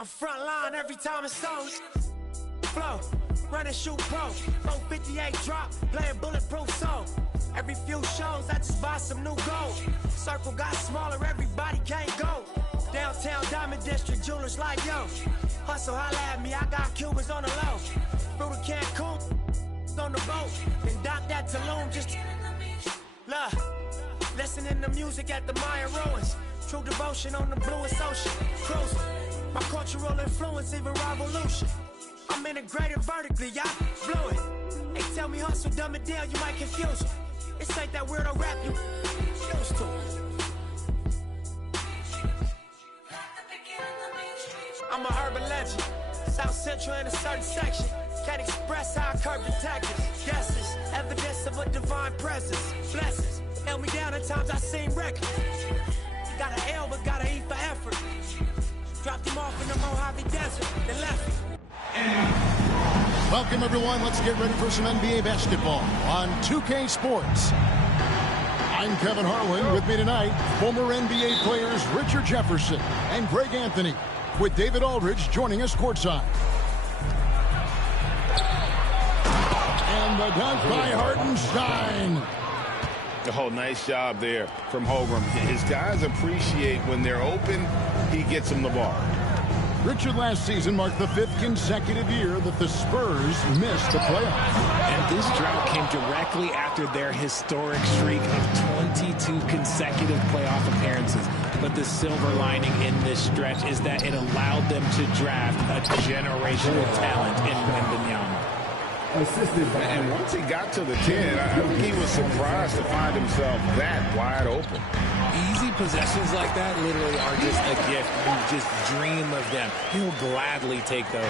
I'm front line every time it's on. Flow, run and shoot pro. 458 drop, playing bulletproof soul. Every few shows, I just buy some new gold. Circle got smaller, everybody can't go. Downtown Diamond District, jewelers like yo. Hustle, holla at me, I got Cubans on the low. Through the Cancun, on the boat. Then dock that Tulum just love. Listening to music at the Mayan ruins. True devotion on the bluest ocean. Cruising. My cultural influence, even revolution. I'm integrated vertically, y'all blew it. They tell me hustle, dumb it down, you might confuse them. This ain't that weirdo rap you used to. I'm a urban legend. South Central in a certain section. Can't express how I curb the tactics. Guesses, evidence of a divine presence. Blessings, held me down at times I seem reckless. Got an L, but got an E for effort. Dropped him off in the Mojave Desert, then left him. Welcome, everyone. Let's get ready for some NBA basketball on 2K Sports. I'm Kevin Harlan. With me tonight, former NBA players Richard Jefferson and Greg Anthony, with David Aldridge joining us courtside. And the dunk by Hartenstein. Oh, nice job there from Holmgren. His guys appreciate when they're open, he gets them the ball. Richard, last season marked the 5th consecutive year that the Spurs missed the playoffs. And this drought came directly after their historic streak of 22 consecutive playoff appearances. But the silver lining in this stretch is that it allowed them to draft a generational talent in Wembanyama. And once he got to the 10, I think he was surprised to find himself that wide open. Easy possessions like that literally are just a gift. You just dream of them. He'll gladly take those.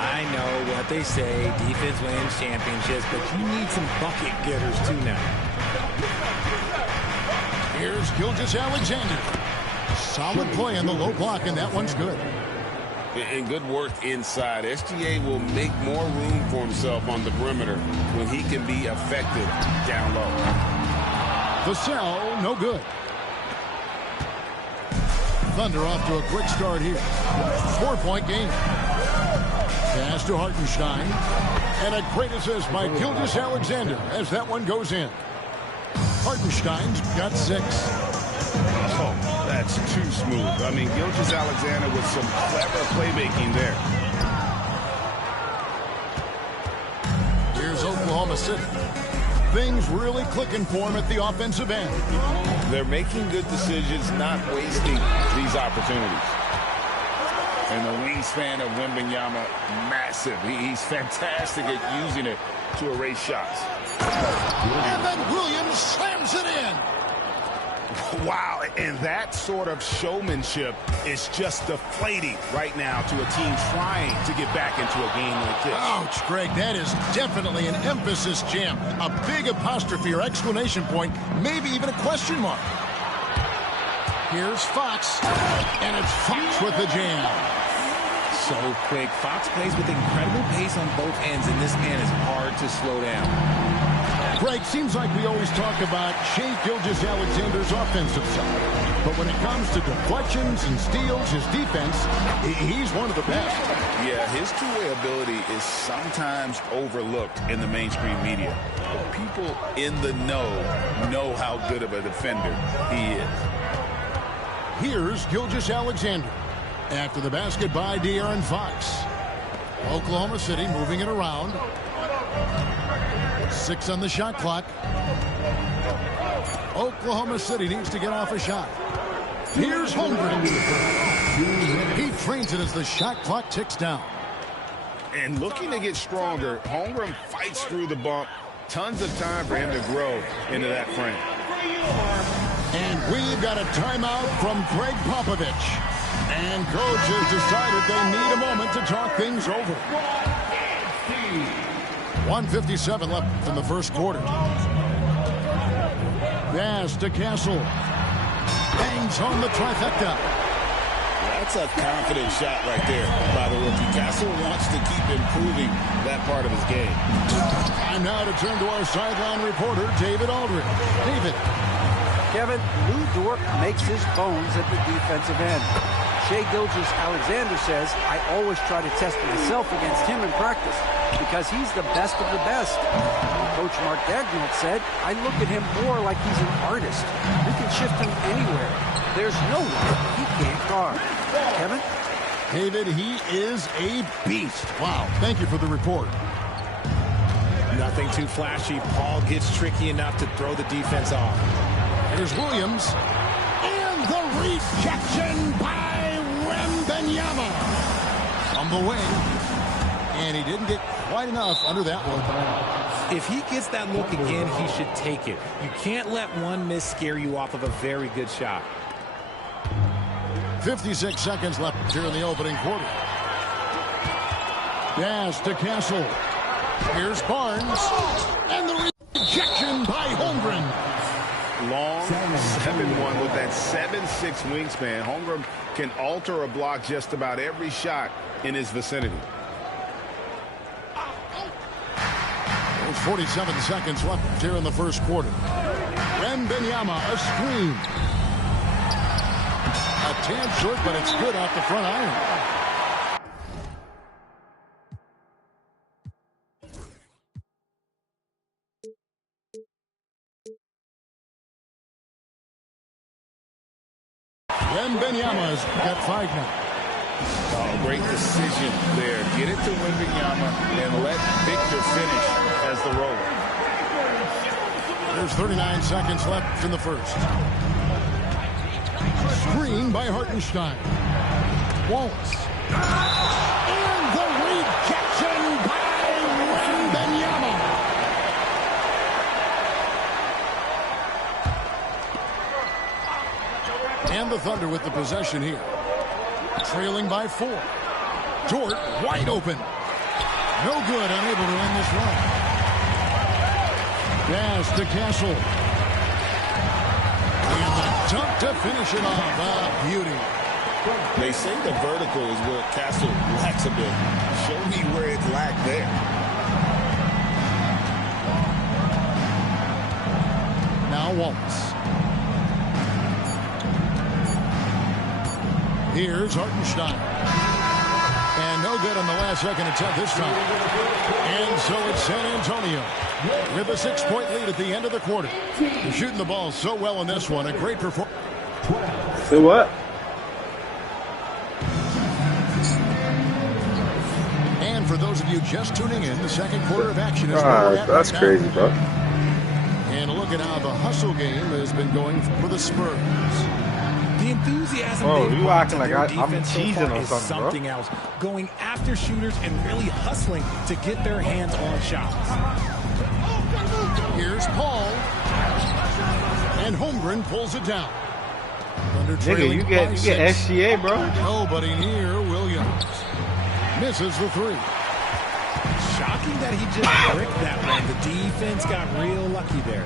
I know what they say, defense wins championships, but you need some bucket getters too now. Here's Gilgeous-Alexander. Solid play in the low block, and that one's good. And good work inside. SGA will make more room for himself on the perimeter when he can be effective down low. Vassell, no good. Thunder off to a quick start here. 4-point game. Pass to Hartenstein. And a great assist by Gilgeous-Alexander as that one goes in. Hartenstein's got 6. Oh, that's too smooth. I mean, Gilgeous-Alexander with some clever playmaking there. Here's Oklahoma City. Things really clicking for him at the offensive end. They're making good decisions, not wasting these opportunities. And the wingspan of Wembanyama, massive. He's fantastic at using it to erase shots. And then Williams slams it in. Wow, and that sort of showmanship is just deflating right now to a team trying to get back into a game like this. Ouch, Greg, that is definitely an emphasis jam. A big apostrophe or exclamation point, maybe even a question mark. Here's Fox, and it's Fox with the jam. So quick. Fox plays with incredible pace on both ends, and this man is hard to slow down. Greg, seems like we always talk about Shai Gilgeous-Alexander's offensive side. But when it comes to deflections and steals, his defense, he's one of the best. Yeah, his two-way ability is sometimes overlooked in the mainstream media. But people in the know how good of a defender he is. Here's Gilgeous-Alexander. After the basket by De'Aaron Fox. Oklahoma City moving it around. 6 on the shot clock. Oklahoma City needs to get off a shot. Here's Holmgren. He trains it as the shot clock ticks down. And looking to get stronger, Holmgren fights through the bump. Tons of time for him to grow into that frame. And we've got a timeout from Greg Popovich. And coach has decided they need a moment to talk things over. 1:57 left in the first quarter. Pass to Castle. Bangs home the trifecta. That's a confident shot right there by the rookie. Castle wants to keep improving that part of his game. Time now to turn to our sideline reporter, David Aldridge. David. Kevin, Lou Dort makes his bones at the defensive end. Shai Gilgeous-Alexander says, I always try to test myself against him in practice because he's the best of the best. Coach Mark Dagnall said, I look at him more like he's an artist. We can shift him anywhere. There's no one he can't guard. Kevin? David, he is a beast. Wow, thank you for the report. Nothing too flashy. Paul gets tricky enough to throw the defense off. Here's Williams. And the rejection by Wembanyama. On the wing. And he didn't get quite enough under that one. If he gets that look again, he should take it. You can't let one miss scare you off of a very good shot. 56 seconds left here in the opening quarter. Pass to Castle. Here's Barnes. And the rejection by Holmgren. Long 7-1 with that 7'6" wingspan. Holmgren can alter a block just about every shot in his vicinity. There's 47 seconds left here in the first quarter. Wembanyama, a screen. A tad short, but it's good off the front iron. Wembanyama's got 5 now. Oh, great decision there. Get it to Wembanyama and let Victor finish as the roller. There's 39 seconds left in the first. Screen by Hartenstein. Wallace. And the rejection by Wembanyama. And the Thunder with the possession here. Trailing by 4. Dort wide open. No good, unable to end this run. Pass to Castle. And the dunk to finish it off. A beauty. They say the vertical is where Castle lacks a bit. Show me where it lacked there. Now Wallace. Here's Hartenstein. And no good on the last second attempt this time. And so it's San Antonio with a 6-point lead at the end of the quarter. They're shooting the ball so well in this one. A great performance. Say what? And for those of you just tuning in, the second quarter of action is that's right crazy, bro. And look at how the hustle game has been going for the Spurs. The enthusiasm you acting like I'm cheesing cheesing or is something, something else. Going after shooters and really hustling to get their hands on shots. Here's Paul. And Holmgren pulls it down. Nigga, you get SGA, bro. Nobody near Williams. Misses the 3. Shocking that he just bricked that one. The defense got real lucky there.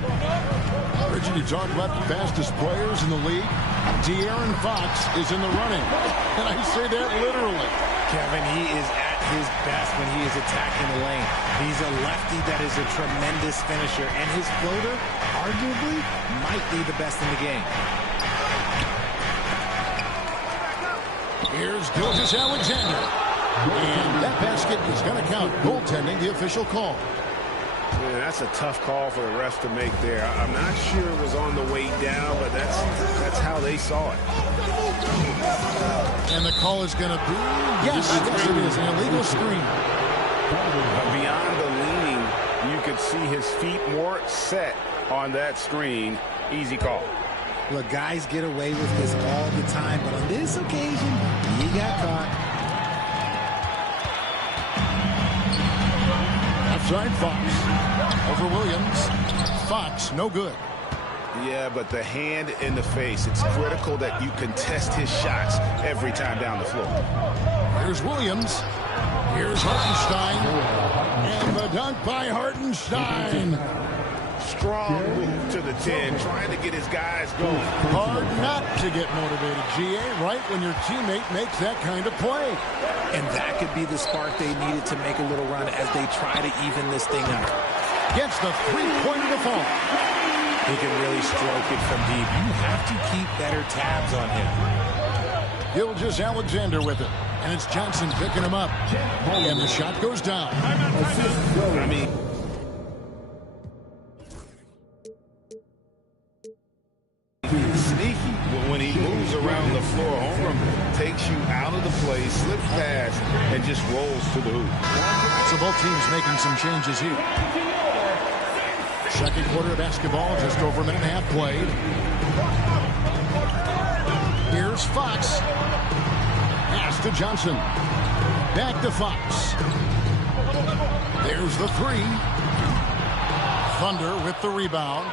Richard, you talk about the fastest players in the league. De'Aaron Fox is in the running. And I say that literally. Kevin, he is at his best when he is attacking the lane. He's a lefty that is a tremendous finisher. And his floater, arguably, might be the best in the game. Here's Gilgeous-Alexander. And that basket is going to count. Goaltending, the official call. Yeah, that's a tough call for the refs to make there. I'm not sure it was on the way down, but that's how they saw it. And the call is going to be, yes, it is an illegal screen. Beyond the leaning, you could see his feet more set on that screen. Easy call. Look, guys get away with this all the time, but on this occasion, he got caught. Outside Fox. Over Williams. Fox, no good. Yeah, but the hand in the face, it's critical that you contest his shots every time down the floor. Here's Williams. Here's Hartenstein. And the dunk by Hartenstein. Strong move to the 10, trying to get his guys going. Hard not to get motivated, GA, right when your teammate makes that kind of play. And that could be the spark they needed to make a little run as they try to even this thing up. Gets the three-pointer to fall. He can really stroke it from deep. You have to keep better tabs on him. Gilgeous-Alexander with it. And it's Johnson picking him up. And the shot goes down. I mean, sneaky when he moves around the floor. Holmgren takes you out of the play, slips past, and just rolls to the hoop. So both teams making some changes here. Second quarter of basketball, just over a minute and a half played. Here's Fox. Pass to Johnson. Back to Fox. There's the three. Thunder with the rebound.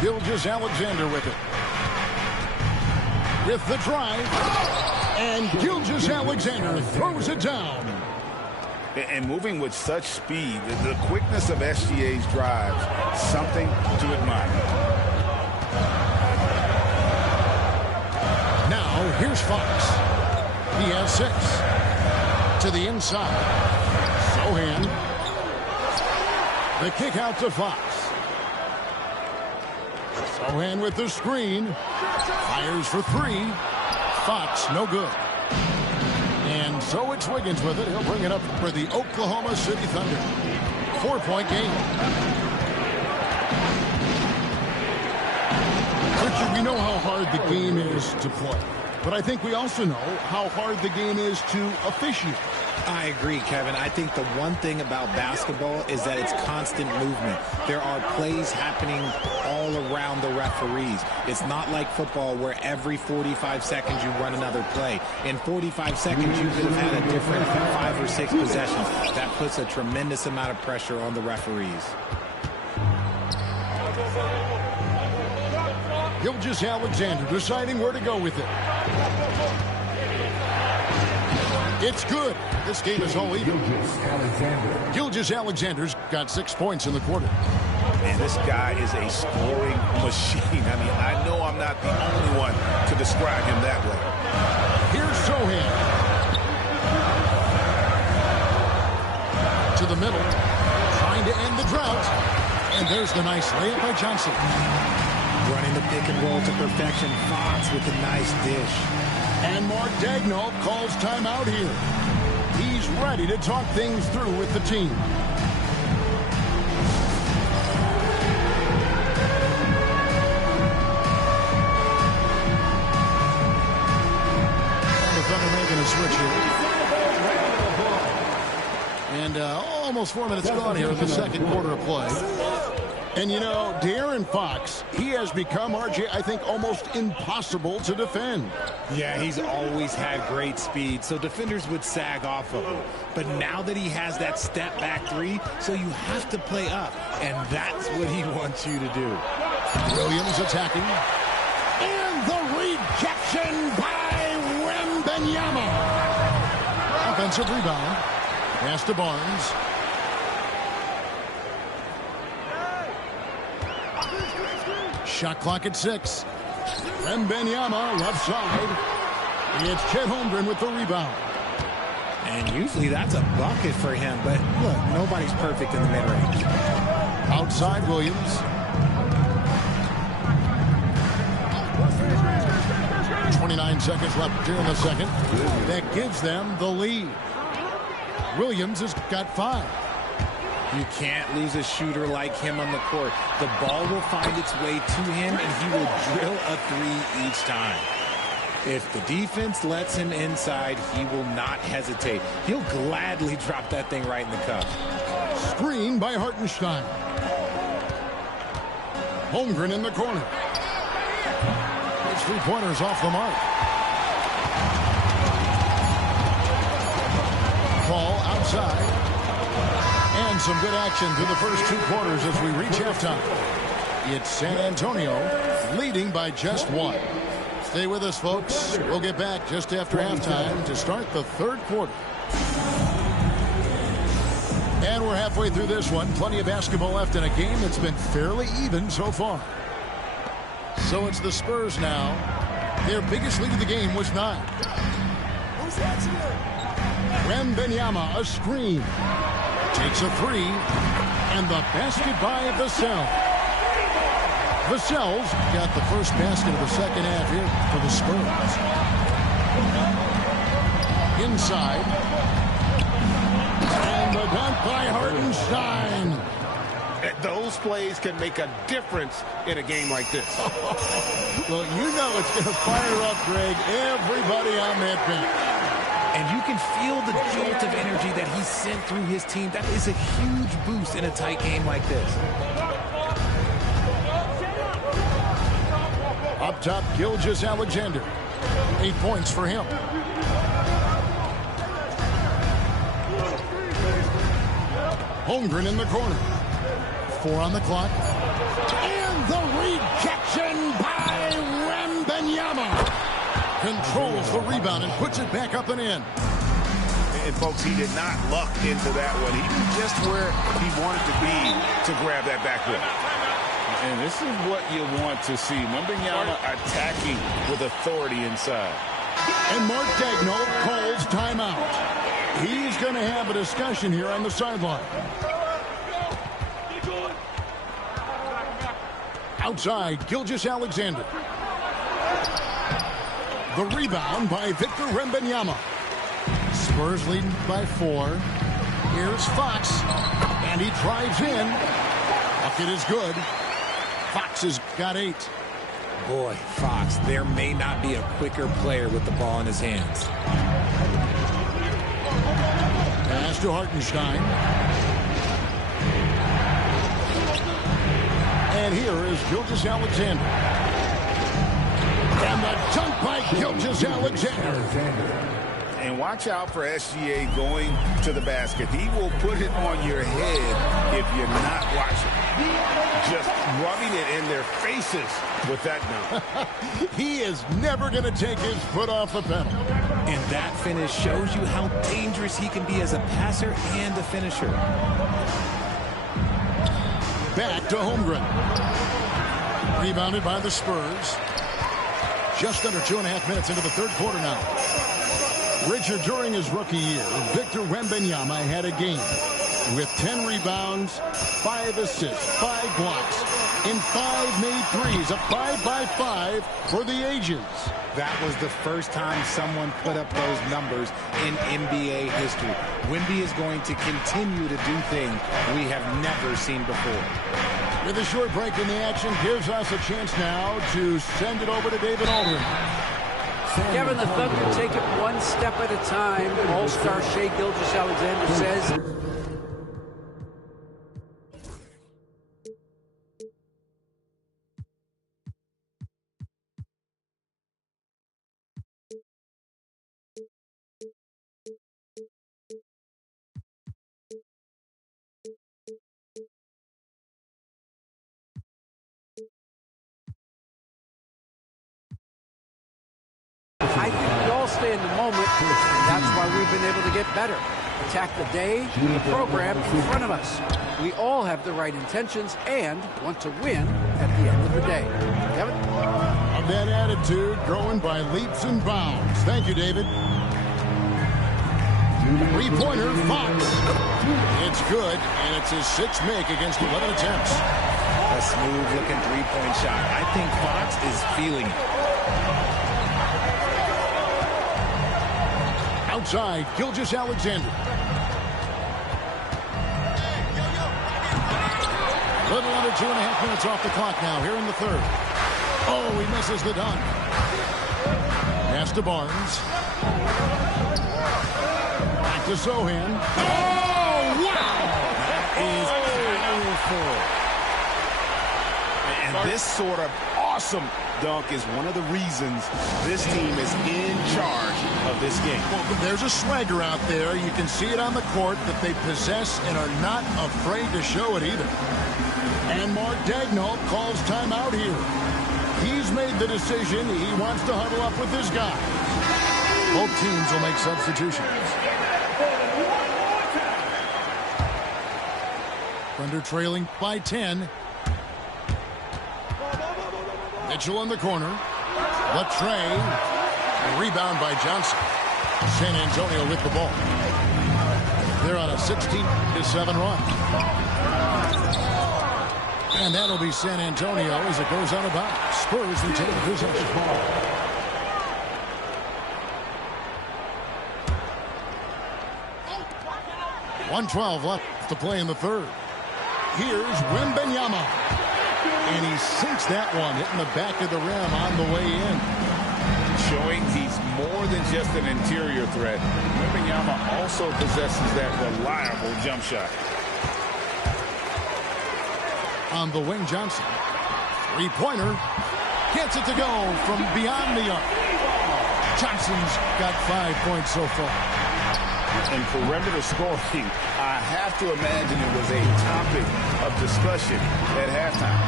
Gilgeous-Alexander with it. With the drive. And Gilgeous-Alexander throws it down. And moving with such speed, the quickness of SGA's drives, something to admire. Now, here's Fox. He has 6. To the inside. Sohan. The kick out to Fox. Sohan with the screen. Fires for 3. Fox, no good. And so it's Wiggins with it. He'll bring it up for the Oklahoma City Thunder. 4-point game. Richard, we know how hard the game is to play. But I think we also know how hard the game is to officiate. I agree, Kevin. I think the one thing about basketball is that it's constant movement. There are plays happening all around the referees. It's not like football where every 45 seconds you run another play. In 45 seconds, you could have had a different 5 or 6 possessions. That puts a tremendous amount of pressure on the referees. Gilgeous-Alexander deciding where to go with it. It's good. This game is all even. Gilgeous-Alexander's got 6 points in the quarter. Man, this guy is a scoring machine. I mean, I know I'm not the only one to describe him that way. Here's Sohan. To the middle. Trying to end the drought. And there's the nice layup by Johnson. Running the pick and roll to perfection. Fox with a nice dish. And Mark Daigneault calls timeout here. He's ready to talk things through with the team. The Thunder making a switch here. And almost 4 minutes gone here in the second quarter of play. And, you know, De'Aaron Fox, he has become, RJ, I think, almost impossible to defend. Yeah, he's always had great speed, so defenders would sag off of him. But now that he has that step-back 3, so you have to play up, and that's what he wants you to do. Williams attacking. And the rejection by Wembanyama. Offensive rebound. Pass to Barnes. Shot clock at 6. Wembanyama left side. It's Chet Holmgren with the rebound. And usually that's a bucket for him, but look, nobody's perfect in the mid-range. Outside Williams. 29 seconds left here in the second. That gives them the lead. Williams has got 5. You can't lose a shooter like him on the court. The ball will find its way to him, and he will drill a 3 each time. If the defense lets him inside, he will not hesitate. He'll gladly drop that thing right in the cup. Screen by Hartenstein. Holmgren in the corner. His 3-pointers off the mark. Ball outside. And some good action through the first 2 quarters as we reach halftime. It's San Antonio leading by just 1. Stay with us, folks. We'll get back just after halftime to start the third quarter. And we're halfway through this one. Plenty of basketball left in a game that's been fairly even so far. So it's the Spurs now. Their biggest lead of the game was 9. Wembanyama, a screen. Takes a 3. And the basket by Vassell. Vassell's got the first basket of the second half here for the Spurs. Inside. And the dunk by Hartenstein. Those plays can make a difference in a game like this. Well, you know it's going to fire up, Greg, everybody on that bench. And you can feel the jolt of energy that he sent through his team. That is a huge boost in a tight game like this. Up top, Gilgeous-Alexander. 8 points for him. Holmgren in the corner. 4 on the clock. And the rejection by Wembanyama. Controls the rebound and puts it back up and in. And, folks, he did not luck into that one. He was just where he wanted to be to grab that backboard. And this is what you want to see. Wembanyama attacking with authority inside. And Mark Daigneault calls timeout. He's going to have a discussion here on the sideline. Outside, Gilgeous-Alexander. The rebound by Victor Wembanyama. Spurs leading by 4. Here's Fox. And he drives in. Bucket is good. Fox has got 8. Boy, Fox, there may not be a quicker player with the ball in his hands. Pass to Hartenstein. And here is Gilgeous-Alexander. And the dunk by Gilgeous-Alexander. And watch out for SGA going to the basket. He will put it on your head if you're not watching. Just rubbing it in their faces with that dunk. He is never going to take his foot off the pedal. And that finish shows you how dangerous he can be as a passer and a finisher. Back to Holmgren. Rebounded by the Spurs. Just under 2.5 minutes into the third quarter now. Richard, during his rookie year, Victor Wembanyama had a game with 10 rebounds, 5 assists, 5 blocks, and 5 made threes, a 5-by-5 for the ages. That was the first time someone put up those numbers in NBA history. Wemby is going to continue to do things we have never seen before. With a short break in the action, gives us a chance now to send it over to David Aldridge. Kevin, the Thunder take it one step at a time. All-star Shai Gilgeous-Alexander says... I think we all stay in the moment. That's why we've been able to get better. Attack the day, the program in front of us. We all have the right intentions and want to win at the end of the day. Kevin? Of that attitude growing by leaps and bounds. Thank you, David. Three-pointer, Fox. It's good, and it's his 6th make against 11 attempts. A smooth-looking three-point shot. I think Fox is feeling it. Outside, Gilgeous-Alexander. Little under 2.5 minutes off the clock now, here in the third. Oh, he misses the dunk. Pass to Barnes. Back to Sohan. Oh, wow! That is powerful. And this sort of awesome dunk is one of the reasons this team is in charge of this game. Well, there's a swagger out there. You can see it on the court that they possess and are not afraid to show it either. And Mark Daigneault calls timeout here. He's made the decision. He wants to huddle up with his guy. Both teams will make substitutions. Thunder trailing by 10. Mitchell in the corner. Latrey. Rebound by Johnson. San Antonio with the ball. They're on a 16-7 run. And that'll be San Antonio as it goes out of bounds. Spurs retain possession. 1:12 left to play in the third. Here's Wembanyama. And he sinks that one, hitting the back of the rim on the way in. Showing he's more than just an interior threat. Wembanyama also possesses that reliable jump shot. On the wing, Johnson. Three-pointer. Gets it to go from beyond the arc. Johnson's got 5 points so far. And perimeter scoring, I have to imagine it was a topic of discussion at halftime.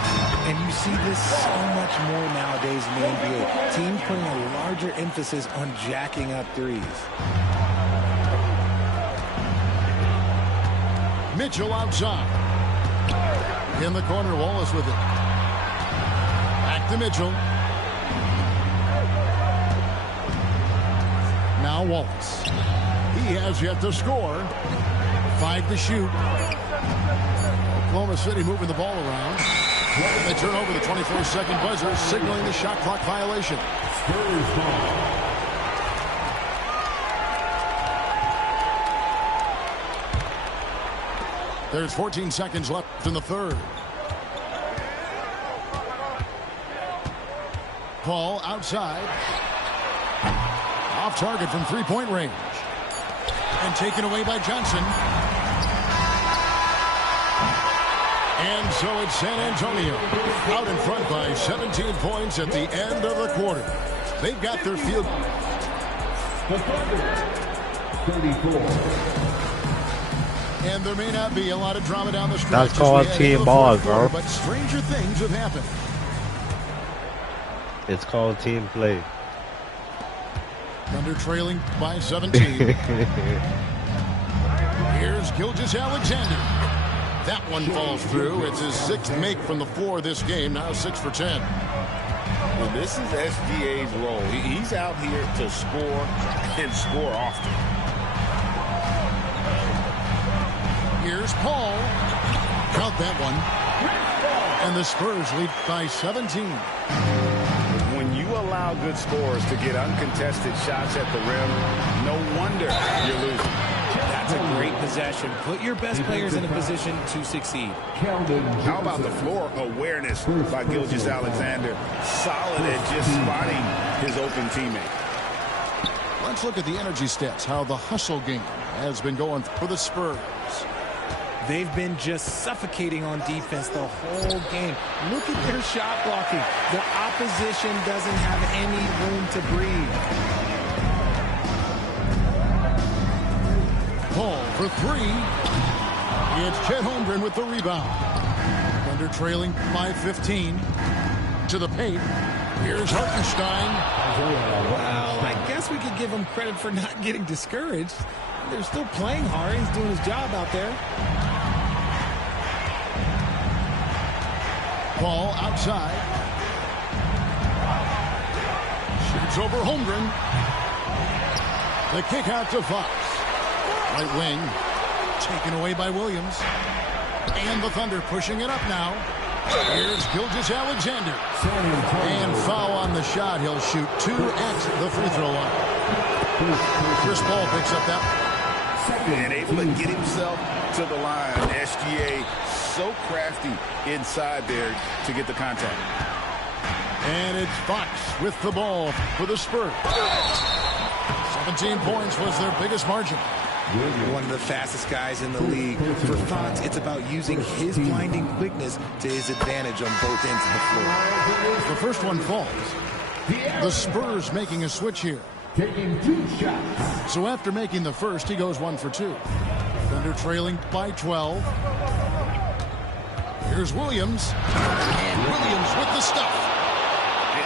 And you see this so much more nowadays in the NBA. Teams putting a larger emphasis on jacking up threes. Mitchell outside. In the corner, Wallace with it. Back to Mitchell. Now Wallace. He has yet to score. 5 to shoot. Oklahoma City moving the ball around. And they turn over the 24-second buzzer, signaling the shot clock violation. There's 14 seconds left in the third. Paul outside. Off target from three-point range. And taken away by Johnson. And so it's San Antonio out in front by 17 points at the end of the quarter. They've got their field. 34. And there may not be a lot of drama down the stretch. That's called team ball, bro. But stranger things have happened. It's called team play. Thunder trailing by 17. Here's Gilgeous-Alexander. That one falls through. It's his 6th make from the floor this game. Now 6 for 10. Well, this is SGA's role. He's out here to score and score often. Here's Paul. Count that one. And the Spurs lead by 17. When you allow good scorers to get uncontested shots at the rim, no wonder you're losing. That's a great possession. Put your best players in a position to succeed. How about the floor awareness by Gilgeous-Alexander? Solid at just spotting his open teammate. Let's look at the energy stats, how the hustle game has been going for the Spurs. They've been just suffocating on defense the whole game. Look at their shot blocking. The opposition doesn't have any room to breathe. Paul for 3. It's Chet Holmgren with the rebound. Thunder trailing by 15. To the paint. Here's Hartenstein. Well, I guess we could give him credit for not getting discouraged. They're still playing hard. He's doing his job out there. Paul outside. Shoots over Holmgren. The kick out to Fox. Right wing. Taken away by Williams. And the Thunder pushing it up now. Here's Gilgeous-Alexander. And foul on the shot. He'll shoot 2 at the free throw line. Chris Paul picks up that. And able to get himself to the line. SGA so crafty inside there to get the contact. And it's Fox with the ball for the Spurs. 17 points was their biggest margin. One of the fastest guys in the league. For Fox, it's about using his blinding quickness to his advantage on both ends of the floor. The first one falls. The Spurs making a switch here. Taking 2 shots. So after making the first, he goes 1 for 2. Thunder trailing by 12. Here's Williams. And Williams with the stuff.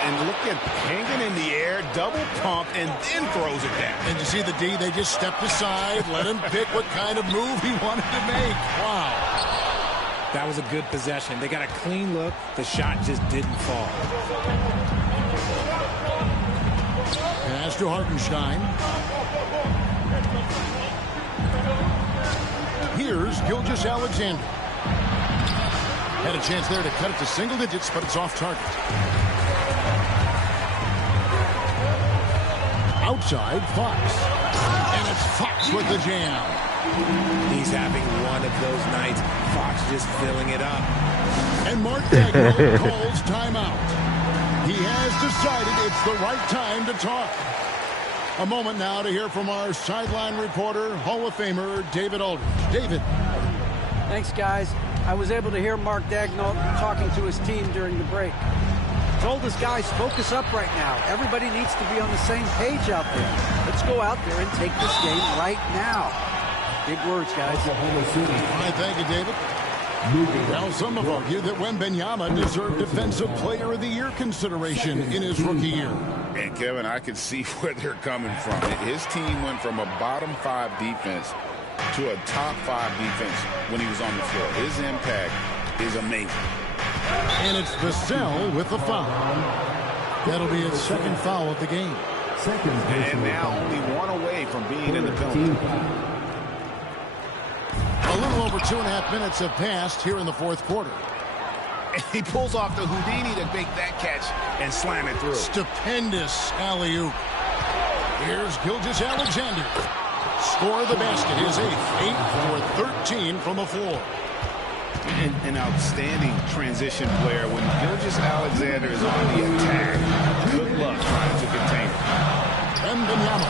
And look at hanging in the air, double pump, and then throws it down. And you see the D, they just stepped aside, let him pick what kind of move he wanted to make. Wow. That was a good possession. They got a clean look. The shot just didn't fall. Pass to Hartenstein. Here's Gilgeous-Alexander. Had a chance there to cut it to single digits, but it's off target. Outside, Fox. And it's Fox with the jam. He's having one of those nights. Fox just filling it up. And Mark Dagnall calls timeout. He has decided it's the right time to talk. A moment now to hear from our sideline reporter, Hall of Famer David Aldridge. David. Thanks, guys. I was able to hear Mark Dagnall talking to his team during the break. Told his guys, focus up right now. Everybody needs to be on the same page out there. Let's go out there and take this game right now. Big words, guys. All right, thank you, David. Now, some have argued that Wembanyama deserved Defensive Player of the Year consideration in his rookie year. And, Kevin, I can see where they're coming from. His team went from a bottom 5 defense to a top 5 defense when he was on the floor. His impact is amazing. And it's Vassell with the foul. That'll be his second foul of the game. And now only one away from being in the penalty. A little over 2.5 minutes have passed here in the fourth quarter. And he pulls off the Houdini to make that catch and slam it through. Stupendous alley-oop. Here's Gilgeous-Alexander. Score the basket, his 8th, 8 for 13 from the floor. And an outstanding transition player when Gilgeous-Alexander is on the attack. Good luck trying to contain him. Wembanyama.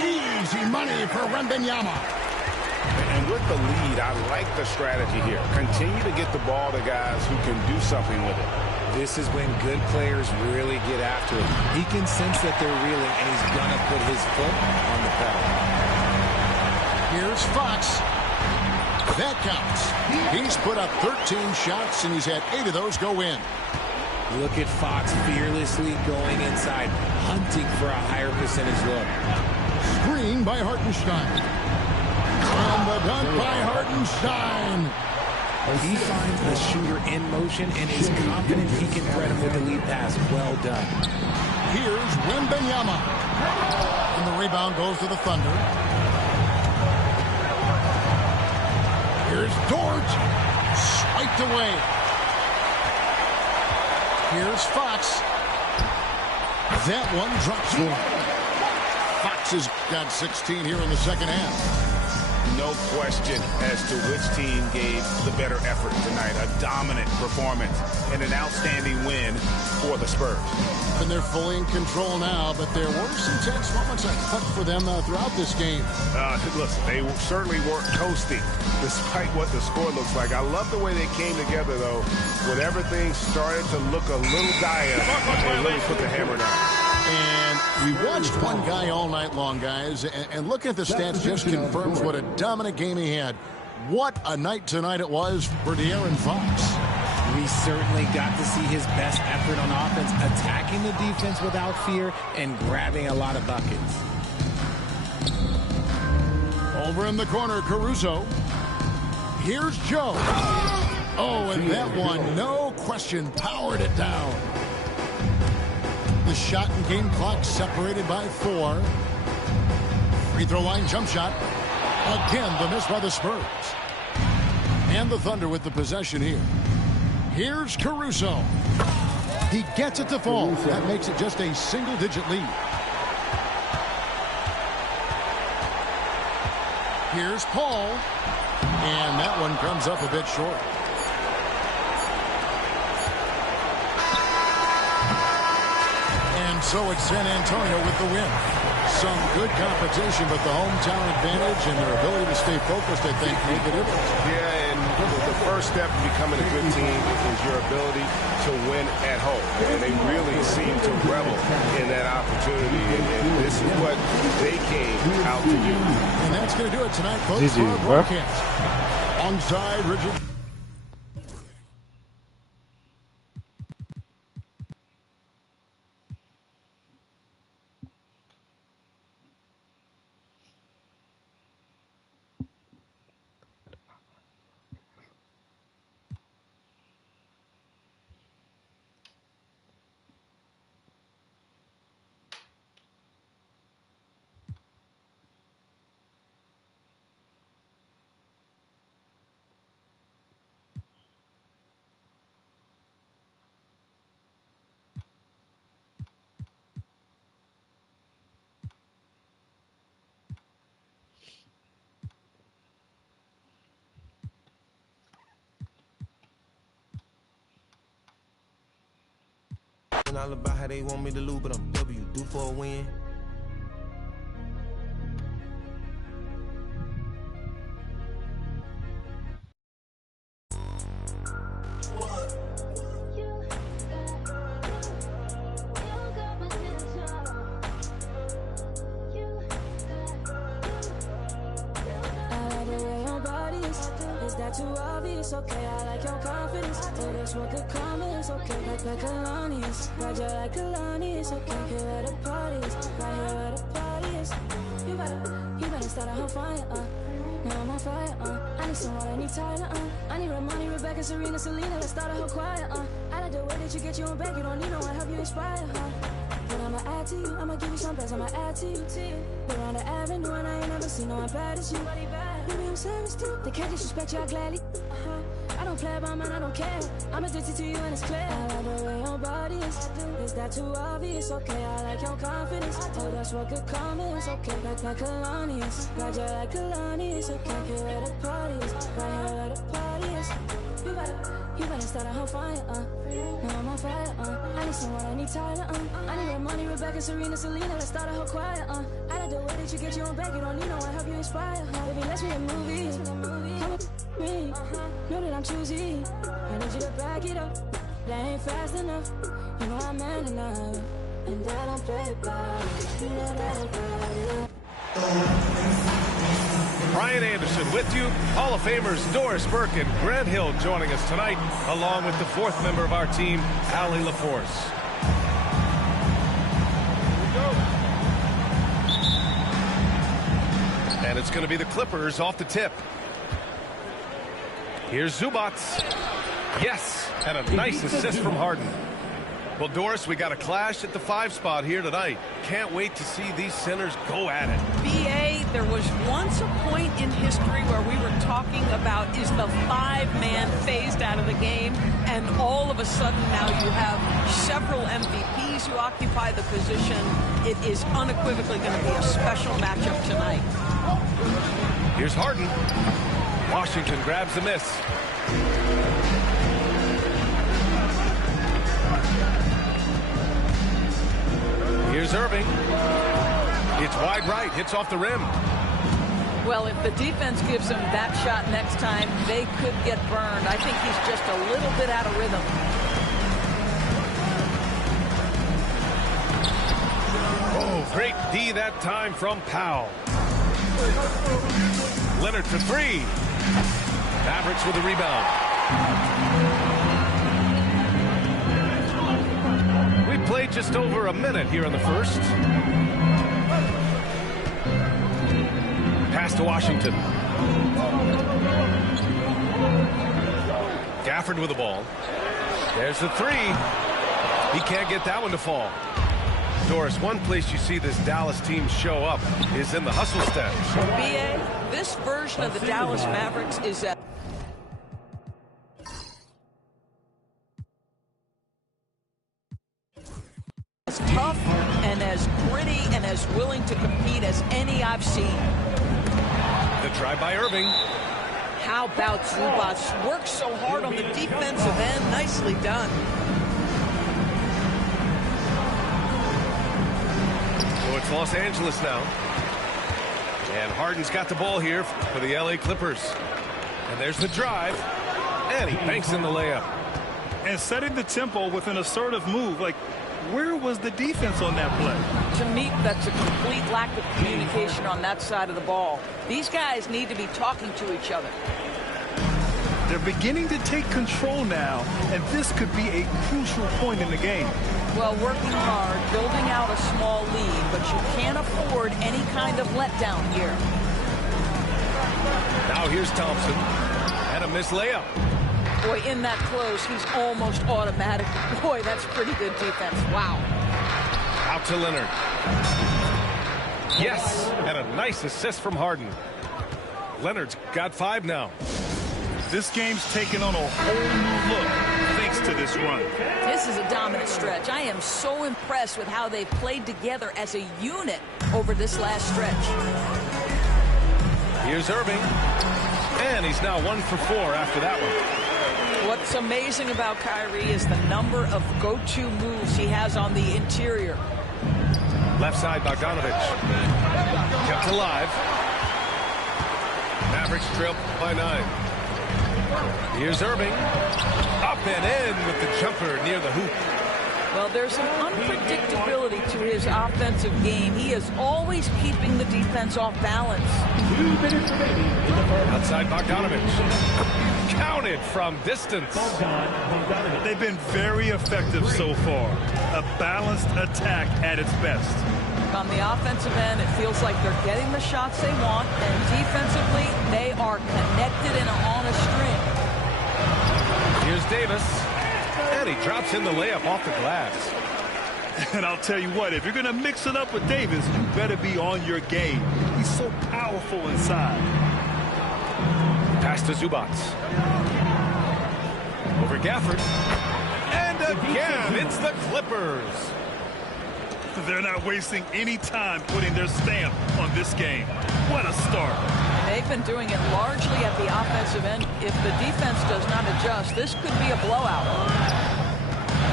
Easy money for Wembanyama. And with the lead, I like the strategy here. Continue to get the ball to guys who can do something with it. This is when good players really get after it. He can sense that they're reeling, and he's going to put his foot on the pedal. Here's Fox. That counts. He's put up 13 shots, and he's had 8 of those go in. Look at Fox fearlessly going inside, hunting for a higher percentage look. Screen by Hartenstein. And the dunk by Hartenstein. He finds the shooter in motion and is confident he can thread him with the lead pass. Well done. Here's Wembanyama. And the rebound goes to the Thunder. Here's Dort. Swiped away. Here's Fox. That one drops one. Fox has got 16 here in the second half. No question as to which team gave the better effort tonight. A dominant performance and an outstanding win for the Spurs. And they're fully in control now, but there were some tense moments I thought for them throughout this game. Listen, they certainly weren't coasting despite what the score looks like. I love the way they came together, though. When everything started to look a little dire, they really put the hammer down. And we watched one guy all night long, guys, and looking at the stats just confirms what a dominant game he had. What a night tonight it was for De'Aaron Fox. We certainly got to see his best effort on offense, attacking the defense without fear and grabbing a lot of buckets. Over in the corner, Caruso. Here's Joe. Oh, and that one, no question, powered it down. The shot and game clock separated by 4. Free throw line jump shot. Again, the miss by the Spurs. And the Thunder with the possession here. Here's Caruso. He gets it to fall. That makes it just a single-digit lead. Here's Paul. And that one comes up a bit short. So it's San Antonio with the win. Some good competition, but the hometown advantage and their ability to stay focused, I think, made the difference. Yeah, and the first step in becoming a good team is your ability to win at home. And they really seem to revel in that opportunity. And this is what they came out to do. And that's going to do it tonight, folks, for our broadcast. Alongside Richard. All about how they want me to lose, but I'm W, due for a win. Is that too obvious? Okay, I like your confidence. Oh, that's what could come is okay. Like Kalani's, Roger like Kalani's. Okay, here where the party is, right here where the party is. You better start a whole fire, Now I'm on fire, I need someone, I need Tyler, I need Ramani, Rebecca, Serena, Selena. Let's start a whole choir, I like the way that you get you on back. You don't need no one, help you inspire, But I'ma add to you, I'ma give you some best, I'ma add to you. We're on the avenue and I ain't never seen no one bad as you. Maybe I'm serious too, they can't disrespect you, I gladly. I don't play about mine, I don't care. I'm addicted to you and it's clear. I like the way your body is that too obvious? Okay, I like your confidence. Oh, that's what could come is okay. Like Kalani's, Roger like Kalani's. Okay, here where the party is, right here where the party is. You better start a whole fire, Now I'm on fire, I need someone, I need Tyler, I need Ramani, Rebecca, Serena, Selena. Let's start a whole choir, I like the way that you get you on back. You don't need no one, help you inspire, Baby, let's be a movie. Come with me, know that I'm choosy. I need you to back it up. That ain't fast enough. You know I'm man enough, and I don't play about it. You know that about it. Brian Anderson with you. Hall of Famers Doris Burke and Grant Hill joining us tonight, along with the fourth member of our team, Allie LaForce. And it's going to be the Clippers off the tip. Here's Zubac. Yes, and a nice assist from Harden. Well, Doris, we got a clash at the 5 spot here tonight. Can't wait to see these centers go at it. BA, there was once a point in history where we were talking about, is the 5-man phased out of the game? And all of a sudden now you have several MVPs who occupy the position. It is unequivocally going to be a special matchup tonight. Here's Harden. Washington grabs the miss. Here's Irving. It's wide right, hits off the rim. Well, if the defense gives him that shot next time, they could get burned. I think he's just a little bit out of rhythm. Oh, great D that time from Powell. Leonard for 3. Mavericks with a rebound. We played just over a minute here in the first. Pass to Washington. Gafford with the ball. There's the 3. He can't get that one to fall. Doris, one place you see this Dallas team show up is in the hustle steps. BA, this version of the Dallas Mavericks is as tough and as gritty and as willing to compete as any I've seen. The drive by Irving. How about Zubac? Works so hard on the defensive end. Nicely done. So it's Los Angeles now. And Harden's got the ball here for the LA Clippers. And there's the drive. And he banks in the layup. And setting the tempo with an assertive move. Like, where was the defense on that play? To me, that's a complete lack of communication on that side of the ball. These guys need to be talking to each other. They're beginning to take control now, and this could be a crucial point in the game. Well, working hard, building out a small lead, but you can't afford any kind of letdown here. Now here's Thompson. And a missed layup. Boy, in that close, he's almost automatic. Boy, that's pretty good defense. Wow. Out to Leonard. Yes, and a nice assist from Harden. Leonard's got 5 now. This game's taken on a whole new look thanks to this run. This is a dominant stretch. I am so impressed with how they've played together as a unit over this last stretch. Here's Irving. And he's now 1 for 4 after that one. What's amazing about Kyrie is the number of go-to moves he has on the interior. Left side, Bogdanovich. Kept alive. Mavericks trail by 9. Here's Irving. Up and in with the jumper near the hoop. Well, there's an unpredictability to his offensive game. He is always keeping the defense off balance. Outside Bogdanovich. Counted from distance. They've been very effective so far. A balanced attack at its best. On the offensive end, it feels like they're getting the shots they want, and defensively, they are connected and on a string. Here's Davis. And he drops in the layup off the glass. And I'll tell you what, if you're going to mix it up with Davis, you better be on your game. He's so powerful inside. Pass to Zubac. Over Gafford. And again, it's the Clippers. They're not wasting any time putting their stamp on this game. What a start. They've been doing it largely at the offensive end. If the defense does not adjust, this could be a blowout.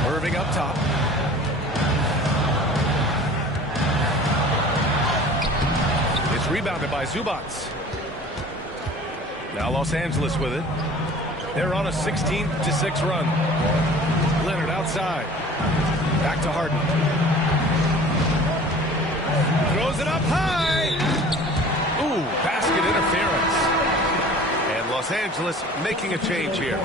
Irving up top. It's rebounded by Zubac. Now Los Angeles with it. They're on a 16-6 run. Leonard outside. Back to Harden. Throws it up high. Ooh, basket interference. And Los Angeles making a change here.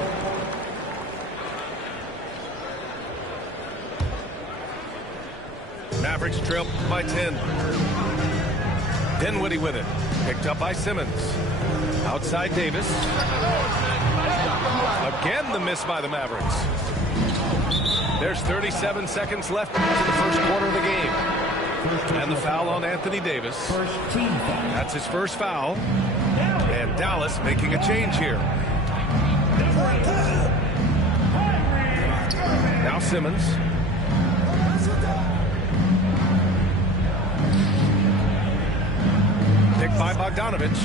Mavericks trail by 10. Dinwiddie with it. Picked up by Simmons. Outside Davis. Again the miss by the Mavericks. There's 37 seconds left to the first quarter of the game. And the foul on Anthony Davis. That's his first foul. And Dallas making a change here. Now Simmons. Picked by Bogdanovich.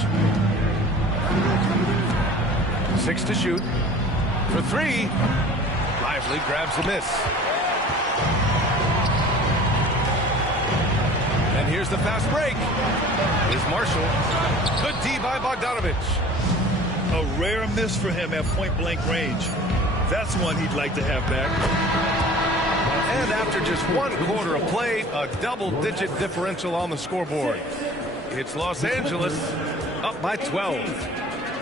6 to shoot. For 3. Lively grabs the miss. And here's the fast break. Here's Marshall. Good D by Bogdanovich. A rare miss for him at point-blank range. That's one he'd like to have back. And after just 1 quarter of play, a double-digit differential on the scoreboard. It's Los Angeles up by 12.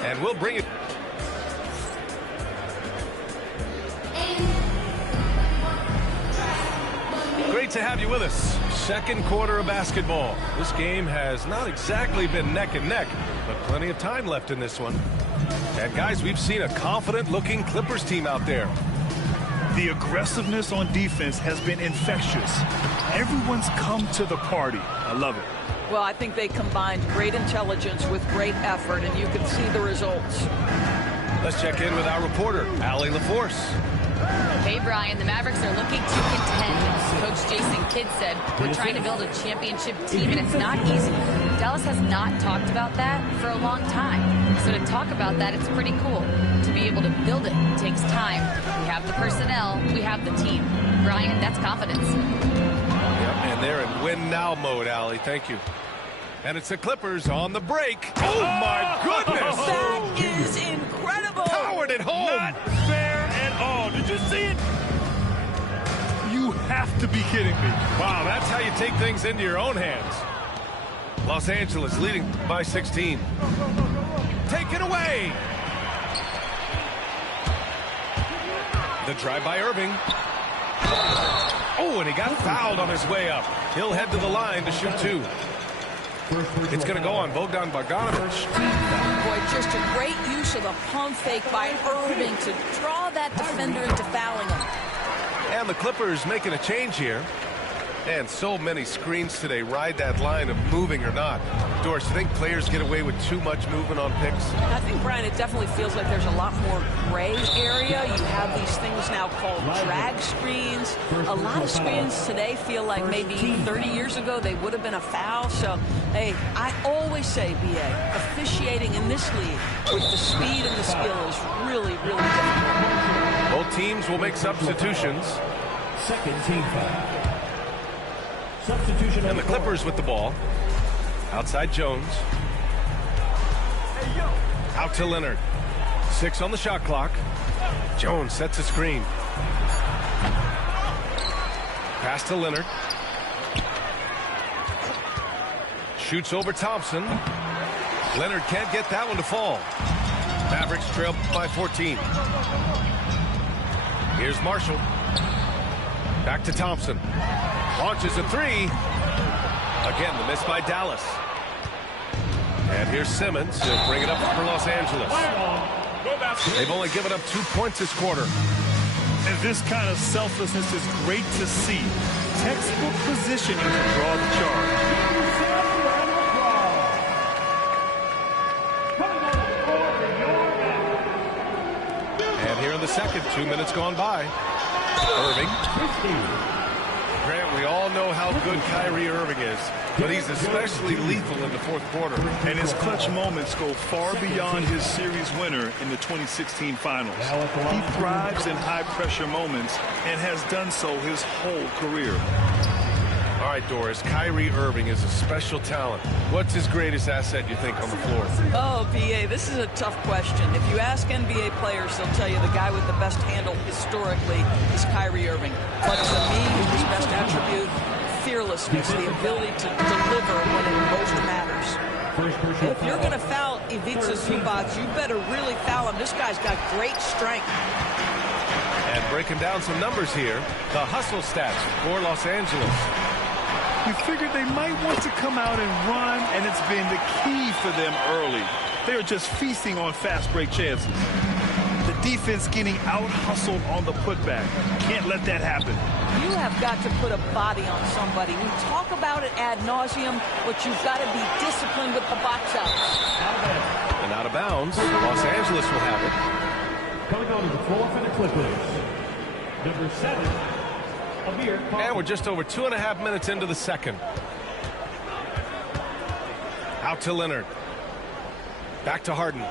And we'll bring it. Great to have you with us. Second quarter of basketball. This game has not exactly been neck and neck, but plenty of time left in this one. And guys, we've seen a confident-looking Clippers team out there. The aggressiveness on defense has been infectious. Everyone's come to the party. I love it. Well, I think they combined great intelligence with great effort, and you can see the results. Let's check in with our reporter, Allie LaForce. Hey, Brian, the Mavericks are looking to contend. Coach Jason Kidd said, we're trying to build a championship team, and it's not easy. Dallas has not talked about that for a long time. So to talk about that, it's pretty cool. To be able to build it takes time. We have the personnel, we have the team. Brian, that's confidence. Yep, and they're in win-now mode, Allie. Thank you. And it's the Clippers on the break. Oh, my goodness! That is incredible! Powered it home! Not fair at all. Did you see it? You have to be kidding me. Wow, that's how you take things into your own hands. Los Angeles leading by 16. Take it away! The drive by Irving. Oh, and he got fouled on his way up. He'll head to the line to shoot 2. It's going to go on Bogdan Bogdanovich. Boy, just a great use of the pump fake by Irving to draw that defender into fouling him. And the Clippers making a change here. And so many screens today ride that line of moving or not. Doris, you think players get away with too much movement on picks? I think, Brian, it definitely feels like there's a lot more gray area. You have these things now called drag screens. A lot of screens today feel like maybe 30 years ago they would have been a foul. So, hey, I always say, B.A., officiating in this league with the speed and the skill is really, really difficult. Jones will make substitutions. Second team foul. Substitution. And the Clippers with the ball. Outside Jones. Out to Leonard. 6 on the shot clock. Jones sets a screen. Pass to Leonard. Shoots over Thompson. Leonard can't get that one to fall. Mavericks trail by 14. Here's Marshall. Back to Thompson. Launches a 3. Again, the miss by Dallas. And here's Simmons. He'll bring it up for Los Angeles. They've only given up 2 points this quarter. And this kind of selflessness is great to see. Textbook positioning to draw the charge. And here in the second, 2 minutes gone by. Irving. Grant, we all know how good Kyrie Irving is, but he's especially lethal in the fourth quarter. And his clutch moments go far beyond his series winner in the 2016 finals. He thrives in high-pressure moments and has done so his whole career. All right, Doris, Kyrie Irving is a special talent. What's his greatest asset, you think, on the floor? Oh, B.A., this is a tough question. If you ask NBA players, they'll tell you the guy with the best handle historically is Kyrie Irving. But to me, his best attribute, fearlessness, the ability to deliver when it most matters. If you're going to foul Ivica Zubac, you better really foul him. This guy's got great strength. And breaking down some numbers here, the hustle stats for Los Angeles. You figured they might want to come out and run, and it's been the key for them early. They are just feasting on fast break chances. The defense getting out-hustled on the putback. Can't let that happen. You have got to put a body on somebody. We talk about it ad nauseum, but you've got to be disciplined with the box outs. And out of bounds, Los Angeles will have it. Coming on to the floor for the Clippers. Number 7. And we're just over 2.5 minutes into the second. Out to Leonard. Back to Harden.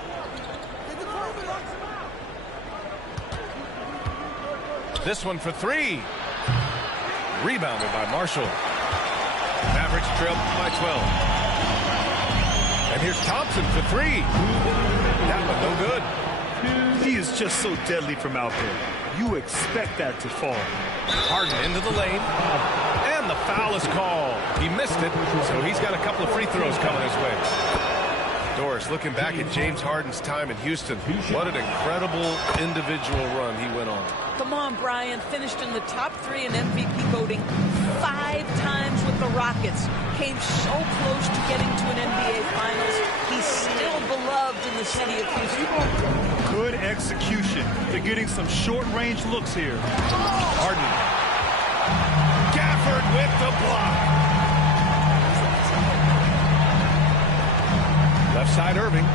This one for 3. Rebounded by Marshall. Mavericks trail by 12. And here's Thompson for 3. That one no good. He is just so deadly from out there. You expect that to fall. Harden into the lane. And the foul is called. He missed it, so he's got a couple of free throws coming his way. Doris, looking back at James Harden's time in Houston, what an incredible individual run he went on. Come on, Brian. Finished in the top 3 in MVP voting 5 times with the Rockets. Came so close to getting to an NBA Finals. He's still beloved in the city of Houston. Good execution. They're getting some short-range looks here. Harden. Gafford with the block. Left side, Irving.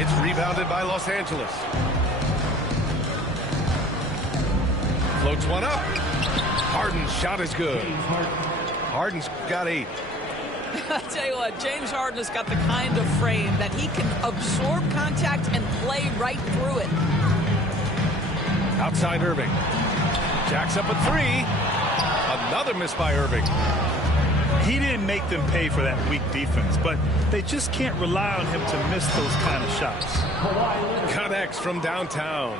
It's rebounded by Los Angeles. Floats one up. Harden's shot is good. Harden's got 8. I tell you what, James Harden has got the kind of frame that he can absorb contact and play right through it. Outside Irving. Jacks up a 3. Another miss by Irving. He didn't make them pay for that weak defense, but they just can't rely on him to miss those kind of shots. Connects from downtown.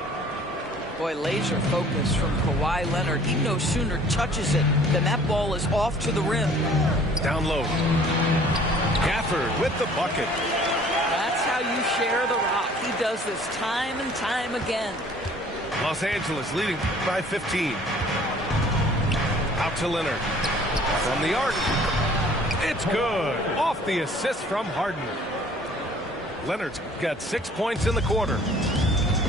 Boy, laser focus from Kawhi Leonard. He no sooner touches it than that ball is off to the rim. Down low. Gafford with the bucket. That's how you share the rock. He does this time and time again. Los Angeles leading by 15. Out to Leonard. From the arc. It's good. Off the assist from Harden. Leonard's got 6 points in the quarter.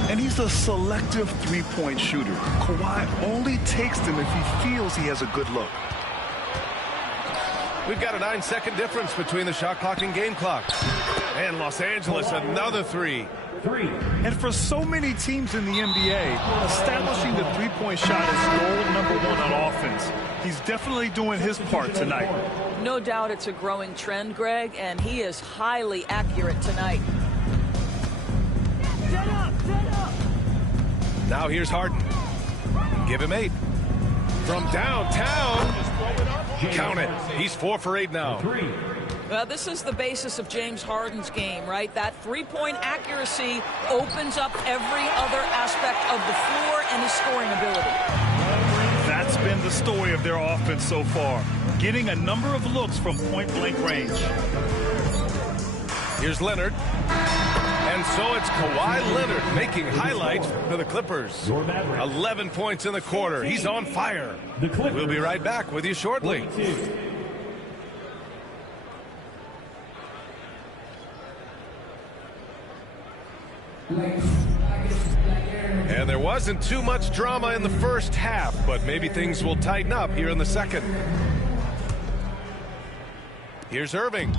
And he's a selective three-point shooter. Kawhi only takes them if he feels he has a good look. We've got a 9-second difference between the shot clock and game clock. And Los Angeles, another 3. And for so many teams in the NBA, establishing the three-point shot is goal #1 on offense. He's definitely doing his part tonight. No doubt it's a growing trend, Greg, and he is highly accurate tonight. Now here's Harden. Give him 8. From downtown. Count it. He's 4 for 8 now. Well, this is the basis of James Harden's game, right? That three-point accuracy opens up every other aspect of the floor and his scoring ability. That's been the story of their offense so far, getting a number of looks from point-blank range. Here's Leonard. And so it's Kawhi Leonard making highlights for the Clippers. 11 points in the quarter. He's on fire. We'll be right back with you shortly. And there wasn't too much drama in the first half, but maybe things will tighten up here in the second. Here's Irving.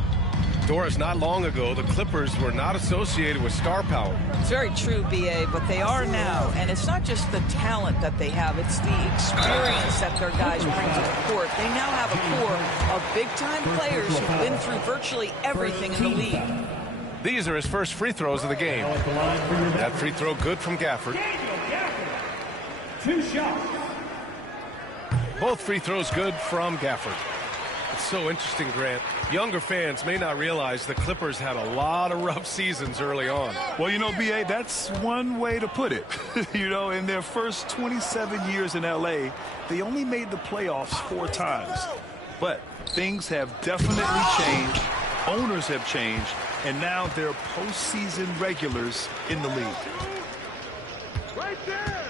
Doris, not long ago, the Clippers were not associated with star power. It's very true, B.A., but they are now. And it's not just the talent that they have. It's the experience that their guys bring to the court. They now have a core of big-time players who've been through virtually everything in the league. These are his first free throws of the game. That free throw good from Gafford. 2 shots. Both free throws good from Gafford. It's so interesting, Grant. Younger fans may not realize the Clippers had a lot of rough seasons early on. Well, you know, B.A., that's one way to put it. You know, in their first 27 years in L.A., they only made the playoffs 4 times. But things have definitely changed. Owners have changed. And now they're postseason regulars in the league. Right there.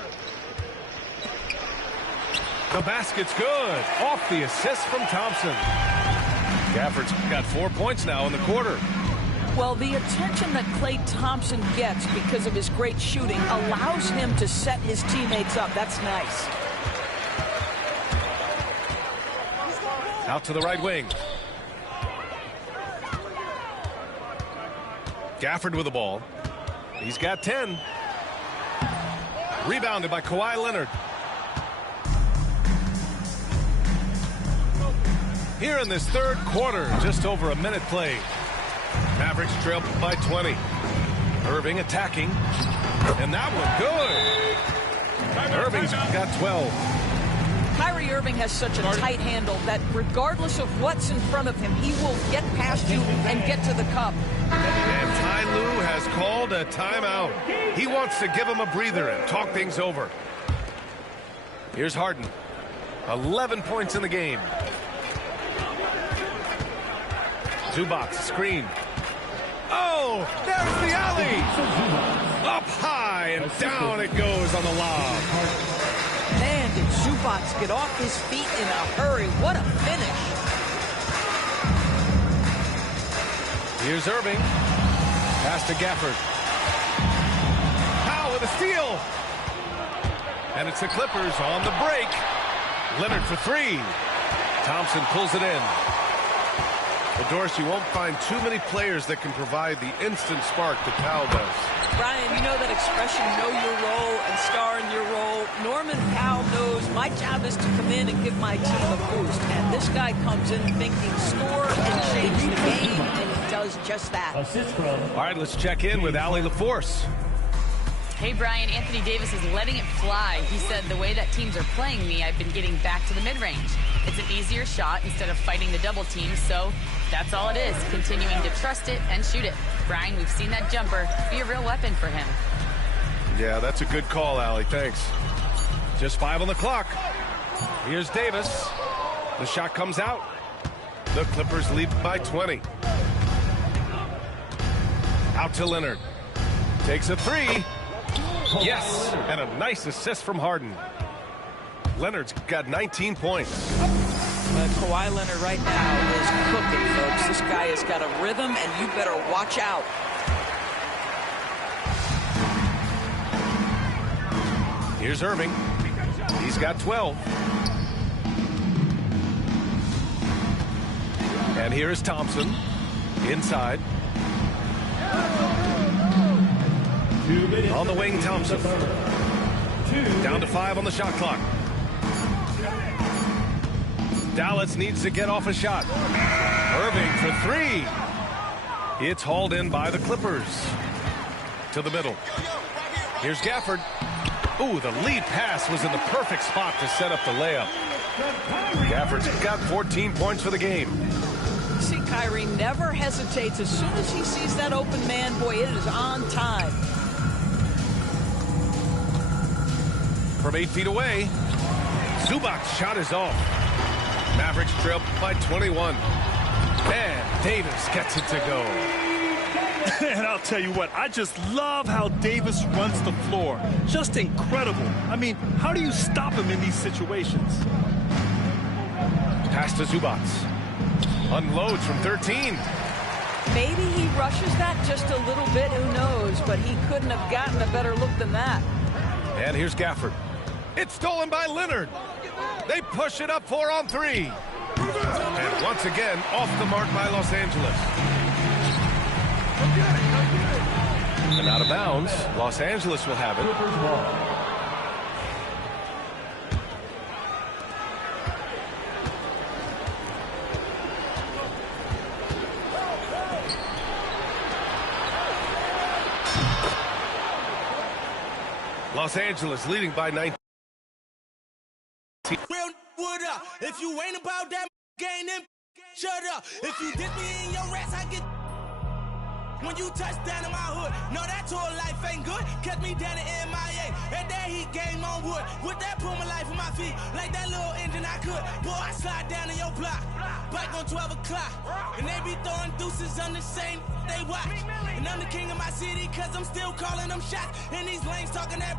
The basket's good. Off the assist from Thompson. Gafford's got 4 points now in the quarter. Well, the attention that Klay Thompson gets because of his great shooting allows him to set his teammates up. That's nice. Out to the right wing. Gafford with the ball. He's got 10. Rebounded by Kawhi Leonard. Here in this third quarter, just over a minute played. Mavericks trail by 20. Irving attacking. And that one good. Irving's got 12. Kyrie Irving has such a tight handle that regardless of what's in front of him, he will get past you and get to the cup. And Ty Lue has called a timeout. He wants to give him a breather and talk things over. Here's Harden. 11 points in the game. Zubac screen. Oh, there's the alley. Up high and down it goes on the lob. Man, did Zubac get off his feet in a hurry. What a finish. Here's Irving. Pass to Gafford. Powell with a steal. And it's the Clippers on the break. Leonard for 3. Thompson pulls it in. But Doris, you won't find too many players that can provide the instant spark that Powell does. Brian, you know that expression, know your role and star in your role. Norman Powell knows my job is to come in and give my team a boost. And this guy comes in thinking score and change the game, and he does just that. All right, let's check in with Allie LaForce. Hey, Brian, Anthony Davis is letting it fly. He said, the way that teams are playing me, I've been getting back to the mid-range. It's an easier shot instead of fighting the double team, so that's all it is, continuing to trust it and shoot it. Brian, we've seen that jumper be a real weapon for him. Yeah, that's a good call, Allie. Thanks. Just 5 on the clock. Here's Davis. The shot comes out. The Clippers lead by 20. Out to Leonard. Takes a 3. Yes, and a nice assist from Harden. Leonard's got 19 points. Kawhi Leonard right now is cooking, folks. This guy has got a rhythm, and you better watch out. Here's Irving. He's got 12. And here is Thompson. Inside. On the wing, Thompson. Down to 5 on the shot clock. Dallas needs to get off a shot. Irving for 3. It's hauled in by the Clippers. To the middle. Here's Gafford. Ooh, the lead pass was in the perfect spot to set up the layup. Gafford's got 14 points for the game. See, Kyrie never hesitates. As soon as he sees that open man, boy, it is on time. From 8 feet away, Zubac's shot is off. Mavericks trail by 21. And Davis gets it to go. And I'll tell you what, I just love how Davis runs the floor. Just incredible. I mean, how do you stop him in these situations? Pass to Zubac. Unloads from 13. Maybe he rushes that just a little bit, who knows, but he couldn't have gotten a better look than that. And here's Gafford. It's stolen by Leonard. They push it up 4 on 3. And once again, off the mark by Los Angeles. And out of bounds, Los Angeles will have it. Los Angeles leading by 19. Real wood up. If you ain't about that game, then shut up. If you dip me in your ass, I get. When you touch down in my hood, no, that tour life ain't good. Catch me down in MIA. And that heat game on wood. With that Puma life on my feet. Like that little engine I could. Boy, I slide down in your block. Bike on 12 o'clock. And they be throwing deuces on the same they watch. And I'm the king of my city, cause I'm still calling them shots. And these lanes talking that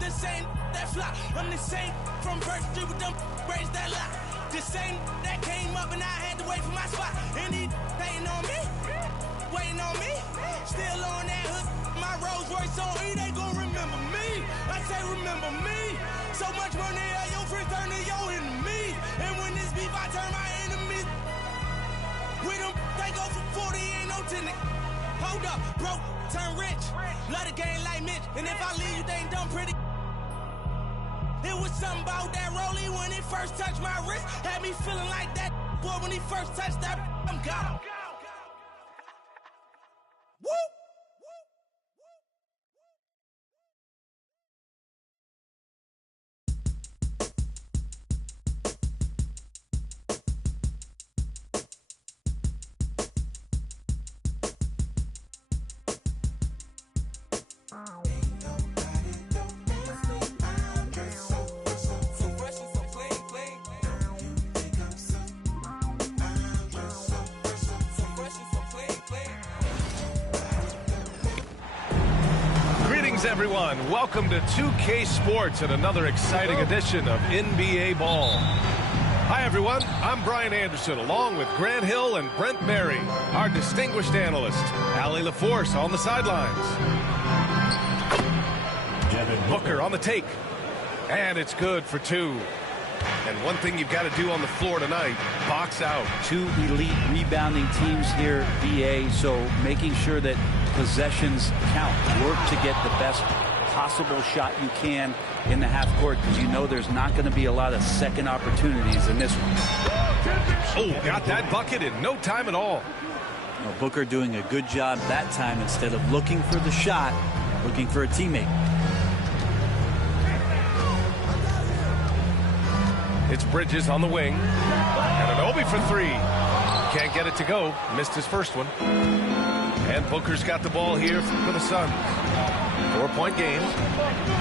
the same that flop. I'm the same from First Street with them braids that lock. The same that came up and I had to wait for my spot. And he hating on me, waiting on me. Still on that hood, my Rolls Royce on E, they gon' remember me. I say remember me. So much money, your friends turn to your enemy. And when this beef, I turn my enemies. We them, they go for 40, ain't no 10. Hold up, broke, turn rich. Love the game like Mitch. And if I leave you, they ain't done pretty. It was something about that rollie when it first touched my wrist. Had me feeling like that boy when he first touched that. I'm gone. Woo! Everyone, welcome to 2K Sports and another exciting edition of NBA Ball. Hi everyone, I'm Brian Anderson along with Grant Hill and Brent Berry, our distinguished analyst, Allie LaForce on the sidelines. Booker on the take, and it's good for 2. And one thing you've got to do on the floor tonight, box out. 2 elite rebounding teams here, BA, so making sure that possessions count. Work to get the best possible shot you can in the half court, because you know there's not going to be a lot of second opportunities in this one. Oh, got that bucket in no time at all. Well, Booker doing a good job that time. Instead of looking for the shot, looking for a teammate. It's Bridges on the wing. And an Obi for 3. Can't get it to go. Missed his first one. And Booker's got the ball here for the Suns. 4-point game.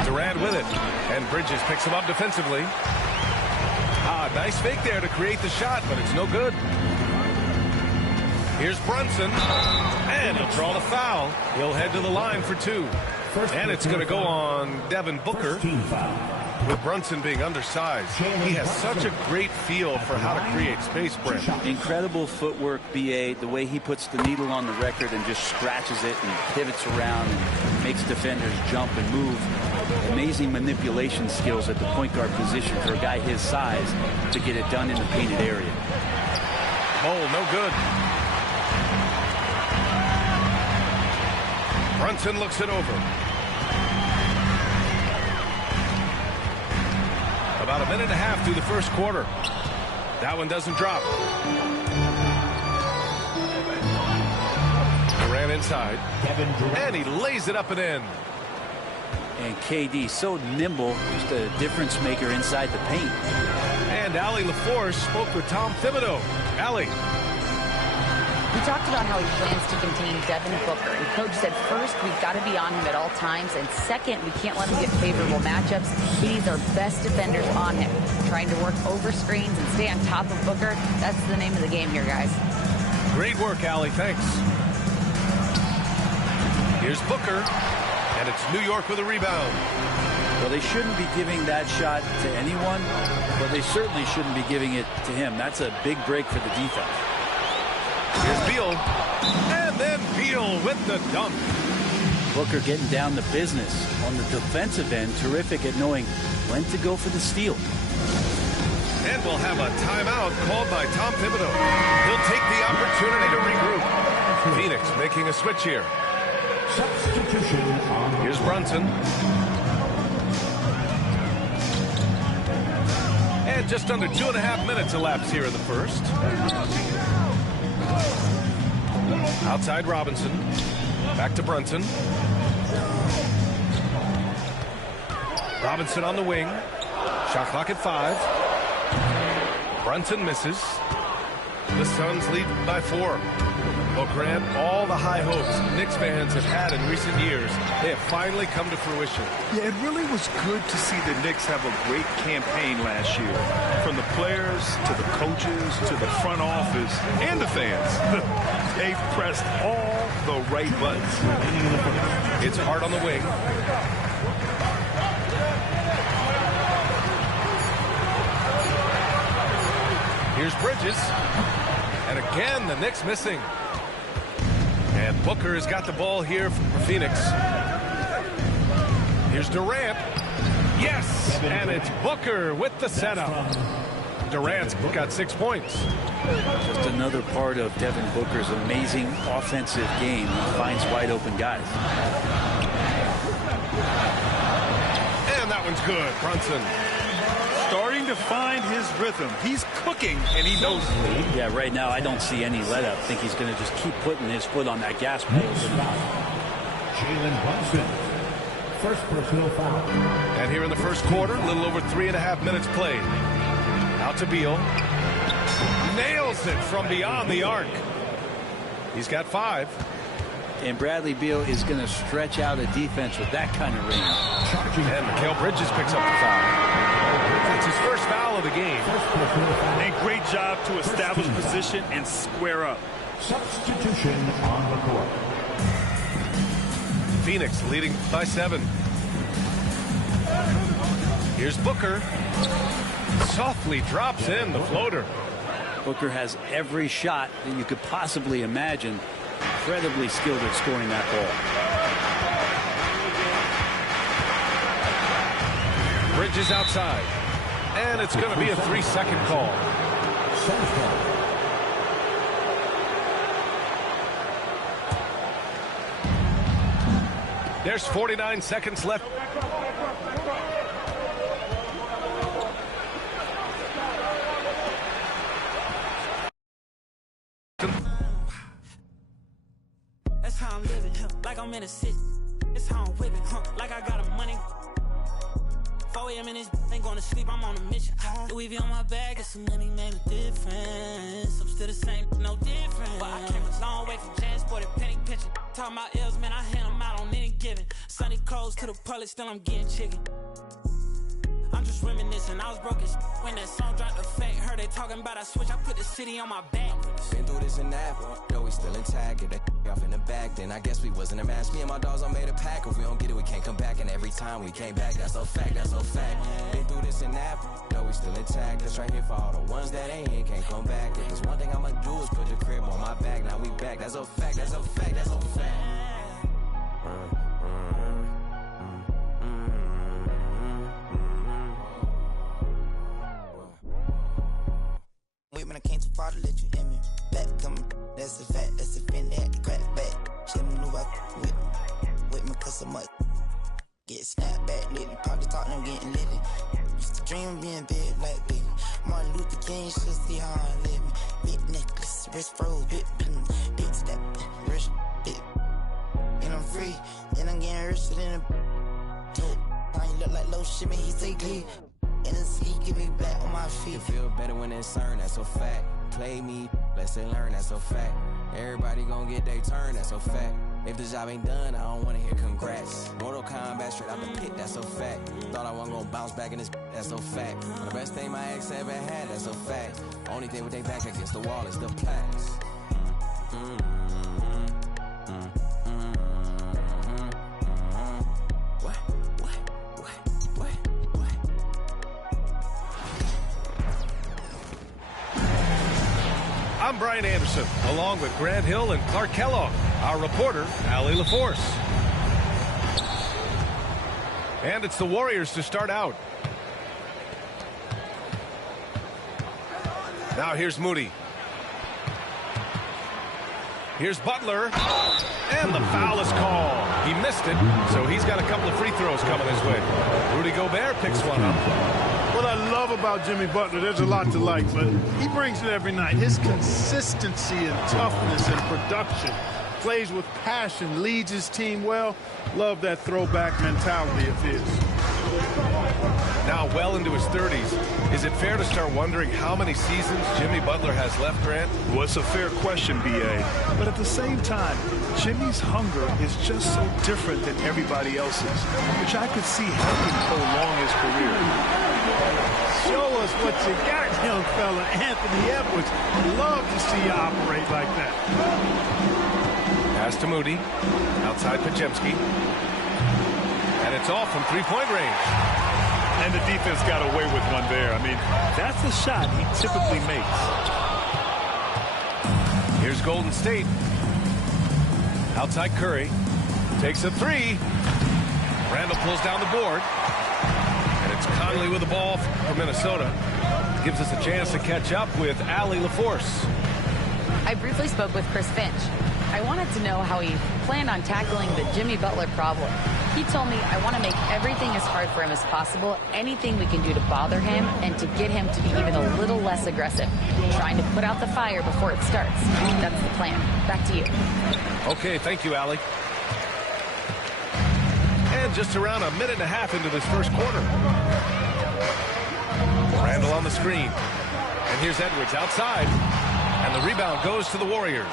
Durant with it. And Bridges picks him up defensively. Nice fake there to create the shot, but it's no good. Here's Brunson. And he'll draw the foul. He'll head to the line for 2. And it's going to go on Devin Booker. With Brunson being undersized, he has such a great feel for how to create space, Brent. Incredible footwork, BA, the way he puts the needle on the record and just scratches it and pivots around and makes defenders jump and move. Amazing manipulation skills at the point guard position for a guy his size to get it done in the painted area. Oh, no good. Brunson looks it over. About a minute and a half through the first quarter. That one doesn't drop. Durant inside. And he lays it up and in. And KD so nimble, just a difference maker inside the paint. And Allie LaForce spoke with Tom Thibodeau. Allie. He talked about how he plans to contain Devin Booker. And Coach said, first, we've got to be on him at all times. And second, we can't let him get favorable matchups. He needs our best defenders on him. Trying to work over screens and stay on top of Booker. That's the name of the game here, guys. Great work, Allie. Thanks. Here's Booker. And it's New York with a rebound. Well, they shouldn't be giving that shot to anyone, but they certainly shouldn't be giving it to him. That's a big break for the defense. Here's Beal. And then Beal with the dunk. Booker getting down to business on the defensive end. Terrific at knowing when to go for the steal. And we'll have a timeout called by Tom Thibodeau. He'll take the opportunity to regroup. Phoenix making a switch here. Substitution on. Here's Brunson. And just under 2.5 minutes elapsed here in the first. Outside Robinson. Back to Brunson. Robinson on the wing. Shot clock at 5. Brunson misses. The Suns lead by 4. Well, Grant, all the high hopes Knicks fans have had in recent years, they have finally come to fruition. Yeah, it really was good to see the Knicks have a great campaign last year. From the players, to the coaches, to the front office, and the fans. They've pressed all the right buttons. It's Hart on the wing. Here's Bridges. And again, the Knicks missing. And Booker has got the ball here for Phoenix. Here's Durant. Yes! And it's Booker with the setup. Durant's got 6 points. Just another part of Devin Booker's amazing offensive game. He finds wide open guys. And that one's good. Brunson. Starting to find his rhythm. He's cooking, and he knows it. Yeah, right now I don't see any let up. I think he's going to just keep putting his foot on that gas pedal. Jalen Brunson. First personal foul. And here in the first quarter, a little over 3.5 minutes played. Out to Beal. Nails it from beyond the arc. He's got 5. And Bradley Beal is going to stretch out a defense with that kind of range. And Mikal Bridges picks up the foul. It's his first foul of the game. And great job to establish position and square up. Substitution on the court. Phoenix leading by 7. Here's Booker. Softly drops in the floater. Booker has every shot that you could possibly imagine. Incredibly skilled at scoring that ball. Bridges outside. And it's going to be a 3-second call. There's 49 seconds left. That's how I'm living, like I'm in a city. That's how I'm whipping, like I got a money. 4 a.m. in this, ain't going to sleep, I'm on a mission. Louis V on my bag, got some money, made a difference. I'm still the same, no different. But I came a long way from transported, penny pinching. Talking about L's, man, I hand them out on any given. Sunny clothes to the public, still I'm getting chicken. I'm just reminiscing, I was broke as when that song dropped the fake. Heard they talking about I switch, I put the city on my back. Been through this and that, though we still intact. Get that off in the back, then I guess we wasn't a match. Me and my dogs all made a pack. If we don't get it, we can't come back. And every time we came back, that's a fact, that's a fact. Been through this and that, though we still intact. That's right here for all the ones that ain't here, can't come back. If there's one thing I'ma do is put the crib on my back. Now we back, that's a fact, that's a fact, that's a fact. When I came too far to let you in me. Back coming, that's a fact, that's a fin that crack back. She maneuver with me cause so much. Get snapped back lately, probably talking, I'm getting litty. You used to dream of being big like baby. Martin Luther King should see how I live. Big necklace, wrist froze, big step, wrist, big. And I'm free, and I'm getting richer than a. I ain't look like low shit, man, he say glee. And the sleep get me back on my feet. You feel better when it's earned, that's a fact. Play me, lesson learned, that's a fact. Everybody gon' get their turn, that's a fact. If the job ain't done, I don't wanna hear congrats. Mortal Kombat straight out the pit, that's a fact. Thought I wasn't gonna bounce back in this, that's a fact. The best thing my ex ever had, that's a fact. Only thing with they back against the wall is the plaques. I'm Brian Anderson, along with Grant Hill and Clark Kellogg. Our reporter, Allie LaForce. And it's the Warriors to start out. Now here's Moody. Here's Butler. And the foul is called. He missed it, so he's got a couple of free throws coming his way. Rudy Gobert picks one up. What I love about Jimmy Butler, there's a lot to like, but he brings it every night. His consistency and toughness and production. Plays with passion, leads his team well. Love that throwback mentality of his. Now well into his 30s. Is it fair to start wondering how many seasons Jimmy Butler has left, Grant? Well, it's a fair question, B.A. But at the same time, Jimmy's hunger is just so different than everybody else's, which I could see helping prolong his career. Show us what you got, young fella. Anthony Edwards. Love to see you operate like that. Pass to Moody. Outside Pajemski. And it's off from three-point range. And the defense got away with one there. I mean, that's the shot he typically makes. Here's Golden State. Outside Curry. Takes a three. Randall pulls down the board. And it's Conley with the ball for Minnesota. Gives us a chance to catch up with Allie LaForce. I briefly spoke with Chris Finch. I wanted to know how he planned on tackling the Jimmy Butler problem. He told me I want to make everything as hard for him as possible, anything we can do to bother him and to get him to be even a little less aggressive, trying to put out the fire before it starts. That's the plan. Back to you. Okay, thank you, Allie. And just around a minute and a half into this first quarter. Randall on the screen. And here's Edwards outside. And the rebound goes to the Warriors.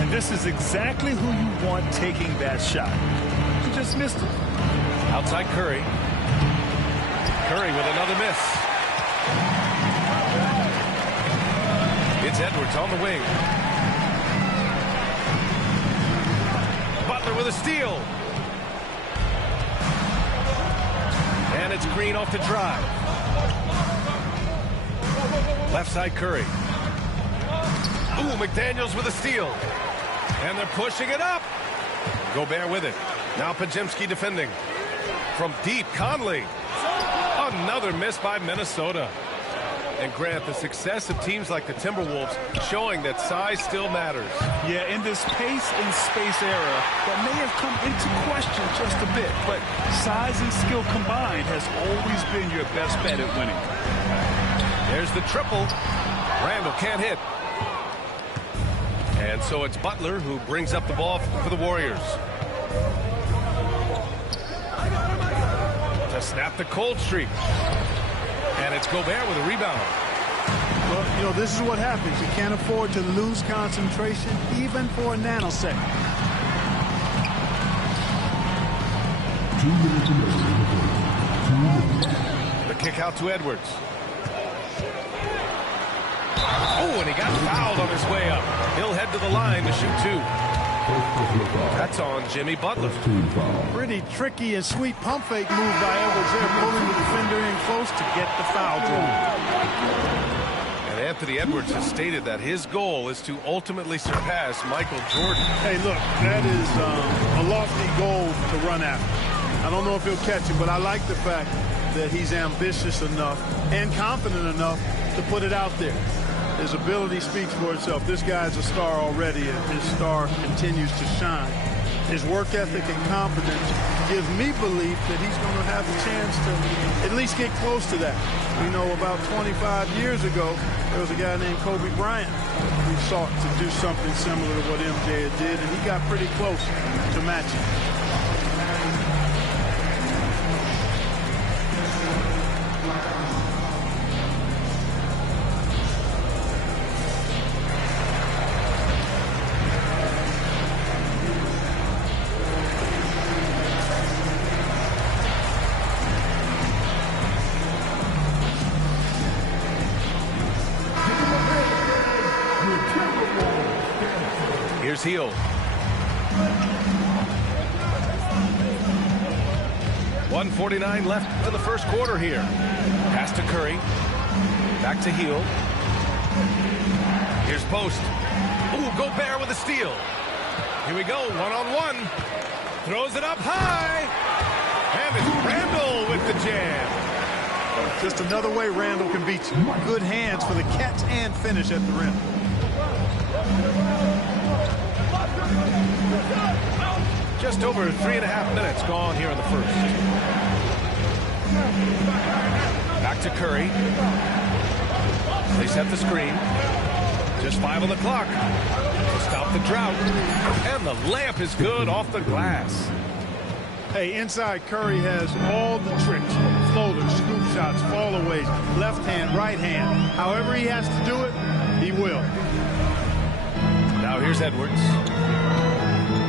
And this is exactly who you want taking that shot. He just missed it. Outside Curry. Curry with another miss. It's Edwards on the wing. Butler with a steal. And it's Green off the drive. Left side Curry. Ooh, McDaniels with a steal. And they're pushing it up. Gobert with it. Now Pajemski defending. From deep, Conley. Another miss by Minnesota. And Grant, the success of teams like the Timberwolves showing that size still matters. Yeah, in this pace and space era, that may have come into question just a bit, but size and skill combined has always been your best bet at winning. There's the triple. Randall can't hit. And so it's Butler who brings up the ball for the Warriors. To snap the cold streak. And it's Gobert with a rebound. Well, you know, this is what happens. You can't afford to lose concentration even for a nanosecond. 2 minutes remaining. The kick out to Edwards. Oh, and he got fouled on his way up. He'll head to the line to shoot two. That's on Jimmy Butler. Pretty tricky and sweet pump fake move by Edwards there, pulling the defender in close to get the foul drawn. And Anthony Edwards has stated that his goal is to ultimately surpass Michael Jordan. Hey, look, that is a lofty goal to run after. I don't know if he'll catch it, but I like the fact that he's ambitious enough and confident enough to put it out there. His ability speaks for itself. This guy's a star already, and his star continues to shine His work ethic and confidence gives me belief that he's going to have a chance to at least get close to that. You know, about 25 years ago, there was a guy named Kobe Bryant who sought to do something similar to what MJ did, and he got pretty close to matching. Here's Hield. 1:49 left in the first quarter here. Pass to Curry. Back to Hield. Here's Post. Ooh, Gobert with a steal. Here we go, one-on-one. Throws it up high. And it's Randall with the jam. Just another way Randall can beat you. Good hands for the catch and finish at the rim. Just over 3.5 minutes gone here in the first. Back to Curry. They set the screen. Just 5 on the clock to stop the drought. And the layup is good off the glass. Hey, inside Curry has all the tricks. Floaters, scoop shots, fallaways, left hand, right hand. However he has to do it, he will. Now here's Edwards.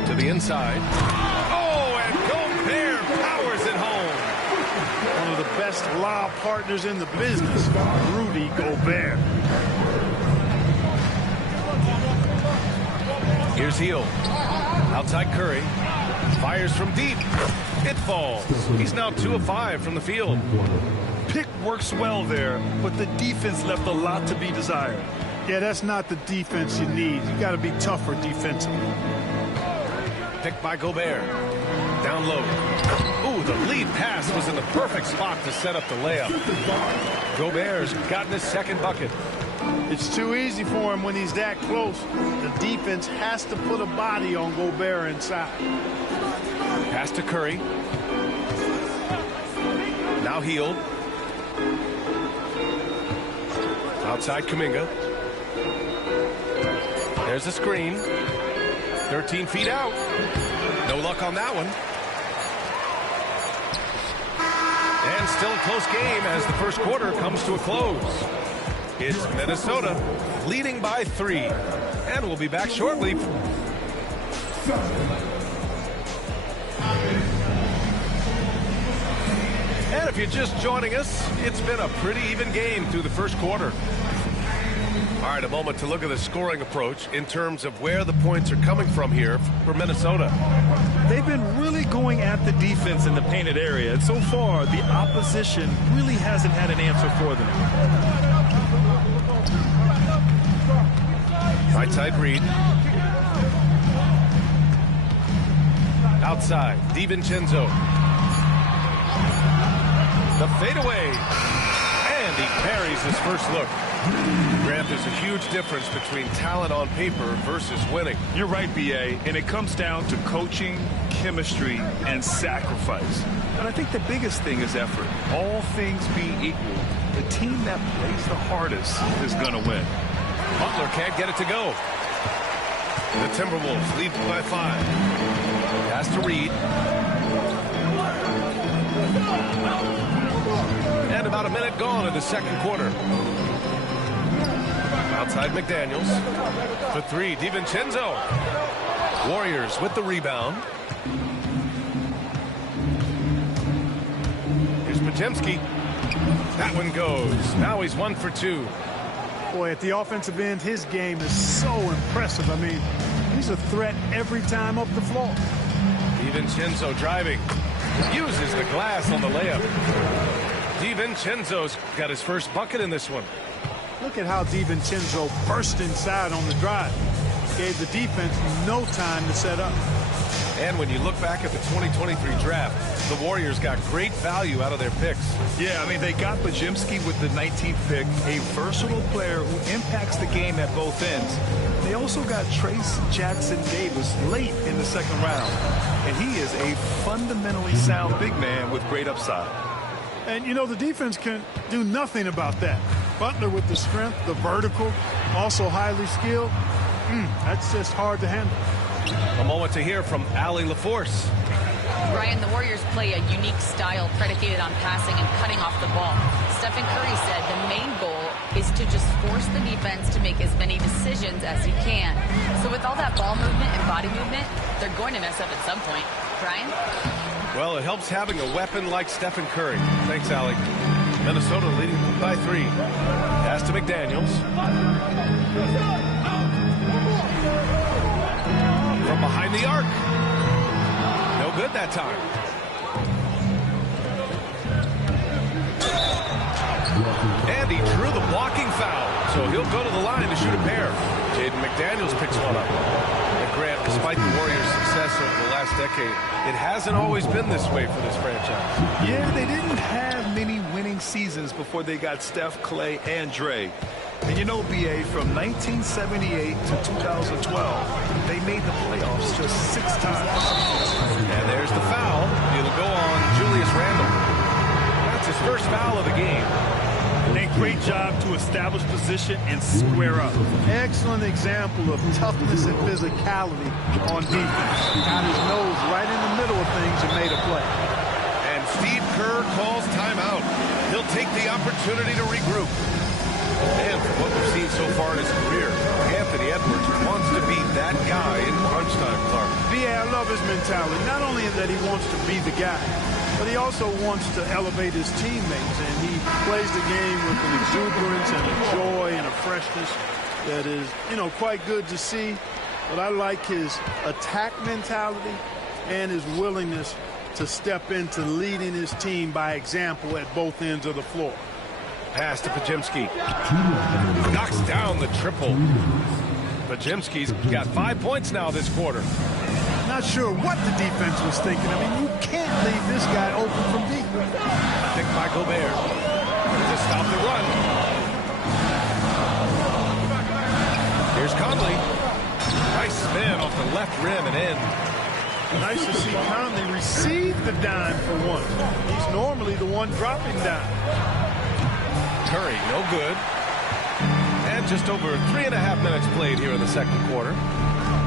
To the inside. Oh, and Gobert powers it home. One of the best lob partners in the business, Rudy Gobert. Here's Hield. Outside Curry. Fires from deep. It falls. He's now 2 of 5 from the field. Pick works well there, but the defense left a lot to be desired. Yeah, that's not the defense you need. You got to be tougher defensively. Picked by Gobert. Down low. Ooh, the lead pass was in the perfect spot to set up the layup. Gobert's gotten his second bucket. It's too easy for him when he's that close. The defense has to put a body on Gobert inside. Pass to Curry. Now Hield. Outside Kuminga. There's a screen. 13 feet out. No luck on that one. And still a close game as the first quarter comes to a close. It's Minnesota leading by 3. And we'll be back shortly. And if you're just joining us, it's been a pretty even game through the first quarter. All right, a moment to look at the scoring approach in terms of where the points are coming from here for Minnesota. They've been really going at the defense in the painted area, and so far the opposition really hasn't had an answer for them. Right side Reed. Outside, DiVincenzo. The fadeaway. And he parries his first look. Grant, there's a huge difference between talent on paper versus winning. You're right, B.A., and it comes down to coaching, chemistry, and sacrifice. But I think the biggest thing is effort. All things being equal, the team that plays the hardest is going to win. Butler can't get it to go. The Timberwolves lead by 5. Pass to Reed. And about a minute gone in the second quarter. Outside McDaniels. For 3, DiVincenzo. Warriors with the rebound. Here's Podziemski. That one goes. Now he's 1 for 2. Boy, at the offensive end, his game is so impressive. I mean, he's a threat every time up the floor. DiVincenzo driving. Uses the glass on the layup. DiVincenzo's got his first bucket in this one. Look at how DiVincenzo burst inside on the drive. gave the defense no time to set up. And when you look back at the 2023 draft, the Warriors got great value out of their picks. Yeah, I mean, they got Pajimski with the 19th pick, a versatile player who impacts the game at both ends. They also got Trace Jackson Davis late in the second round, and he is a fundamentally sound big man with great upside. And, you know, the defense can do nothing about that. Butler with the strength, the vertical, also highly skilled. That's just hard to handle. A moment to hear from Allie LaForce. Ryan, the Warriors play a unique style predicated on passing and cutting off the ball. Stephen Curry said the main goal is to just force the defense to make as many decisions as he can. So with all that ball movement and body movement, they're going to mess up at some point. Brian? Well, it helps having a weapon like Stephen Curry. Thanks, Allie. Minnesota leading by 3. Pass to McDaniels. From behind the arc. No good that time. And he drew the blocking foul. So he'll go to the line to shoot a pair. Jaden McDaniels picks one up. And Grant, despite the Warriors' success over the last decade, it hasn't always been this way for this franchise. Yeah, they didn't have many winning seasons before they got Steph, Clay, and Dre. And you know, B.A., from 1978 to 2012, they made the playoffs just 6 times. And there's the foul. It'll go on Julius Randle. That's his first foul of the game. A great job to establish position and square up. Excellent example of toughness and physicality on defense. Got his nose right in the middle of things and made a play. And Steve Kerr calls timeout. He'll take the opportunity to regroup. And from what we've seen so far in his career, Anthony Edwards wants to be that guy in crunch time, Clark. Yeah, I love his mentality. Not only that he wants to be the guy, but he also wants to elevate his teammates. And he plays the game with an exuberance and a joy and a freshness that is, you know, quite good to see. But I like his attack mentality and his willingness to step into leading his team by example at both ends of the floor. Pass to Pajimski. Knocks down the triple. Pajimski's got 5 points now this quarter. Not sure what the defense was thinking. I mean, you can't leave this guy open from deep. Pick by Gobert. To stop the run. Here's Conley. Nice spin off the left rim and in. Nice to see Conley receive the dime for once. He's normally the one dropping dime. Curry, no good. And just over 3.5 minutes played here in the second quarter.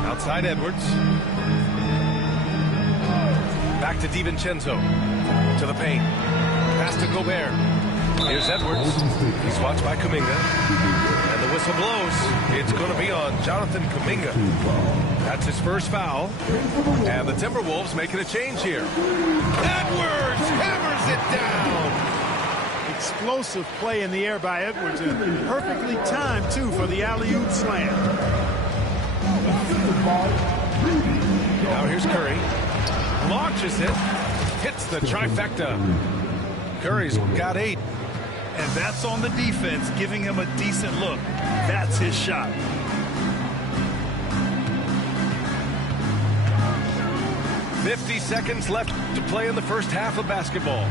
Outside Edwards. Back to DiVincenzo. To the paint. Pass to Gobert. Here's Edwards. He's watched by Kuminga. And the whistle blows. It's going to be on Jonathan Kuminga. That's his first foul. And the Timberwolves making a change here. Edwards hammers it down. Explosive play in the air by Edwards, and perfectly timed, too, for the alley-oop slam. Now here's Curry. Launches it. Hits the trifecta. Curry's got 8. And that's on the defense, giving him a decent look. That's his shot. "50 seconds left to play in the first half of basketball.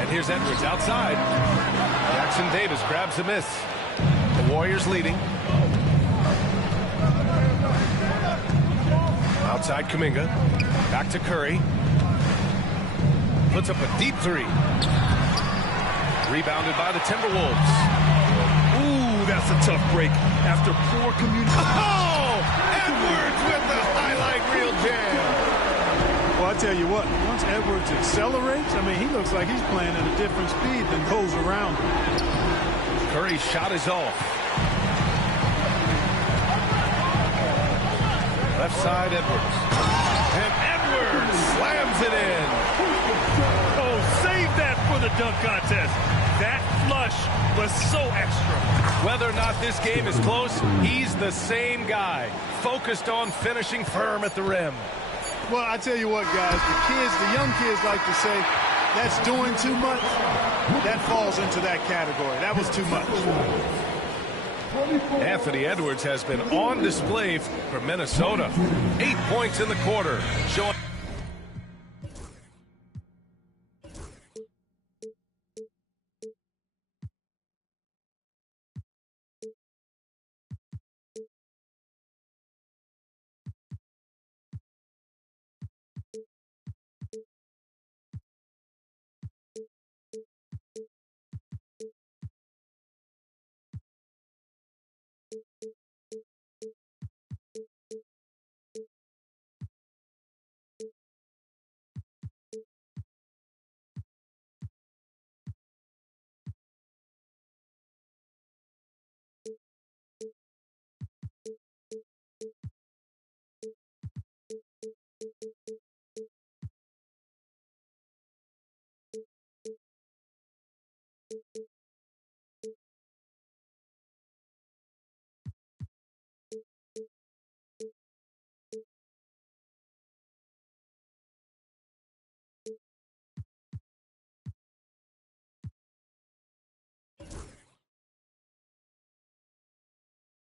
And here's Edwards outside. Jackson Davis grabs the miss. The Warriors leading. Outside Kuminga. Back to Curry. Puts up a deep 3. Rebounded by the Timberwolves. Ooh, that's a tough break after poor communication. Oh! Edwards with the highlight reel jam. Well, I tell you what, once Edwards accelerates, I mean, he looks like he's playing at a different speed than those around him. Curry's shot is off. Left side, Edwards. And Edwards slams it in. Oh, save that for the dunk contest. That flush was so extra. Whether or not this game is close, he's the same guy. Focused on finishing firm at the rim. Well, I tell you what, guys, the young kids like to say, that's doing too much. That falls into that category. That was too much. Anthony Edwards has been on display for Minnesota. 8 points in the quarter, showing.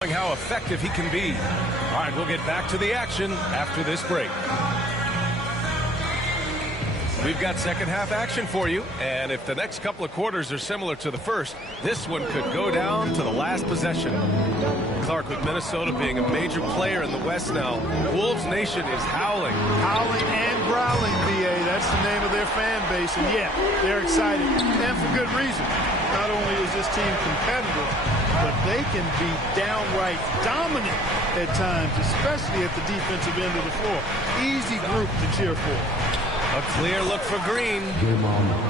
How effective he can be. All right, we'll get back to the action after this break. We've got second half action for you, and if the next couple of quarters are similar to the first, this one could go down to the last possession. Clark, with Minnesota being a major player in the West now, Wolves Nation is howling. Howling and growling, VA. That's the name of their fan base, and yeah, they're excited, and for good reason. Not only is this team competitive, but they can be downright dominant at times, especially at the defensive end of the floor. Easy group to cheer for. A clear look for Green.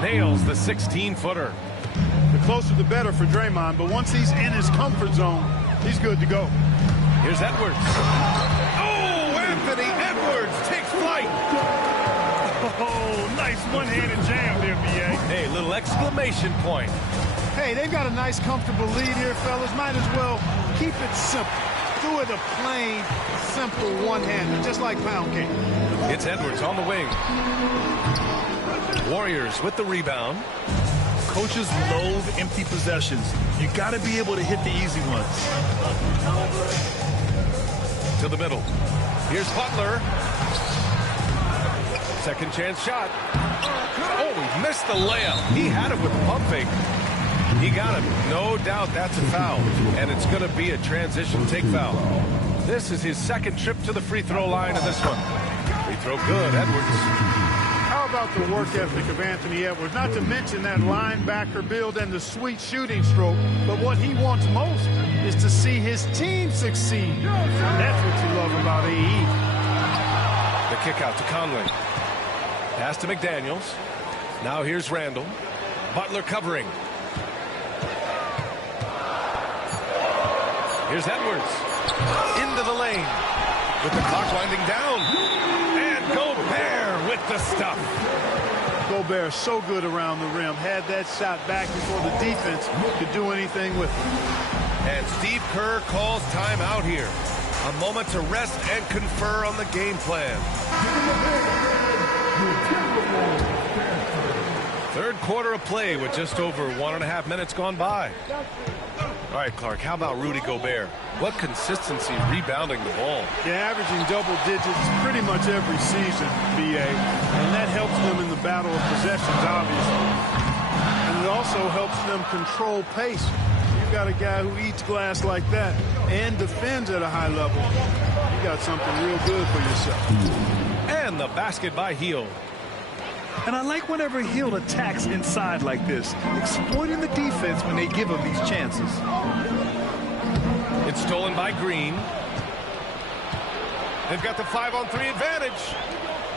Nails the 16-footer. The closer the better for Draymond, but once he's in his comfort zone, he's good to go. Here's Edwards. Oh, Anthony Edwards takes flight. Oh, nice one-handed jam there, BA. Hey, little exclamation point. Hey, they've got a nice, comfortable lead here, fellas. Might as well keep it simple. Do it a plain, simple one-hander, just like pound cake. It's Edwards on the wing. Warriors with the rebound. Coaches loathe empty possessions. You got to be able to hit the easy ones. To the middle. Here's Butler. Second chance shot. Oh, he missed the layup. He had it with the pump fake. He got it. No doubt that's a foul. And it's going to be a transition take foul. This is his second trip to the free throw line in this one. Free throw good, Edwards. How about the work ethic of Anthony Edwards? Not to mention that linebacker build and the sweet shooting stroke. But what he wants most is to see his team succeed. And that's what you love about AE. The kick out to Conley. Pass to McDaniels. Now here's Randall. Butler covering. Here's Edwards. Into the lane. With the clock winding down. And Gobert with the stuff. Gobert so good around the rim. Had that shot back before the defense could do anything with it. And Steve Kerr calls timeout here. A moment to rest and confer on the game plan. Third quarter of play with just over 1.5 minutes gone by. All right, Clark, how about Rudy Gobert? What consistency rebounding the ball. Yeah, averaging double digits pretty much every season, BA. And that helps them in the battle of possessions, obviously. And it also helps them control pace. You've got a guy who eats glass like that and defends at a high level. You got something real good for yourself. And the basket by Hield. And I like whenever Hield attacks inside like this, exploiting the defense when they give him these chances. It's stolen by Green. They've got the 5-on-3 advantage.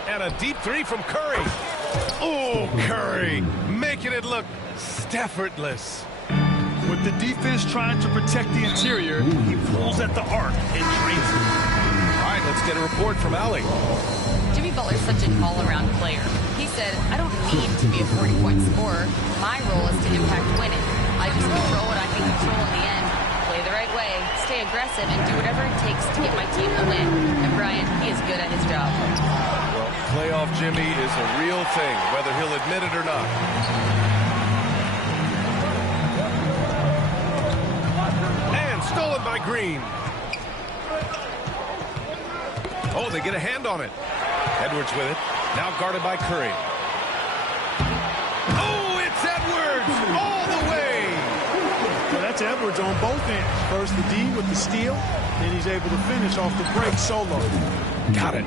And a deep three from Curry. Oh, Curry making it look effortless. With the defense trying to protect the interior, he pulls at the arc and drains it. All right, let's get a report from Allie. Jimmy Butler's such an all-around player. He said, I don't need to be a 40-point scorer. My role is to impact winning. I just control what I can control in the end. Play the right way, stay aggressive, and do whatever it takes to get my team to win. And Brian, he is good at his job. Well, playoff Jimmy is a real thing, whether he'll admit it or not. And Green. Oh, they get a hand on it. Edwards with it. Now guarded by Curry. Oh, it's Edwards all the way. Well, that's Edwards on both ends. First the D with the steal, then he's able to finish off the break solo. Got it.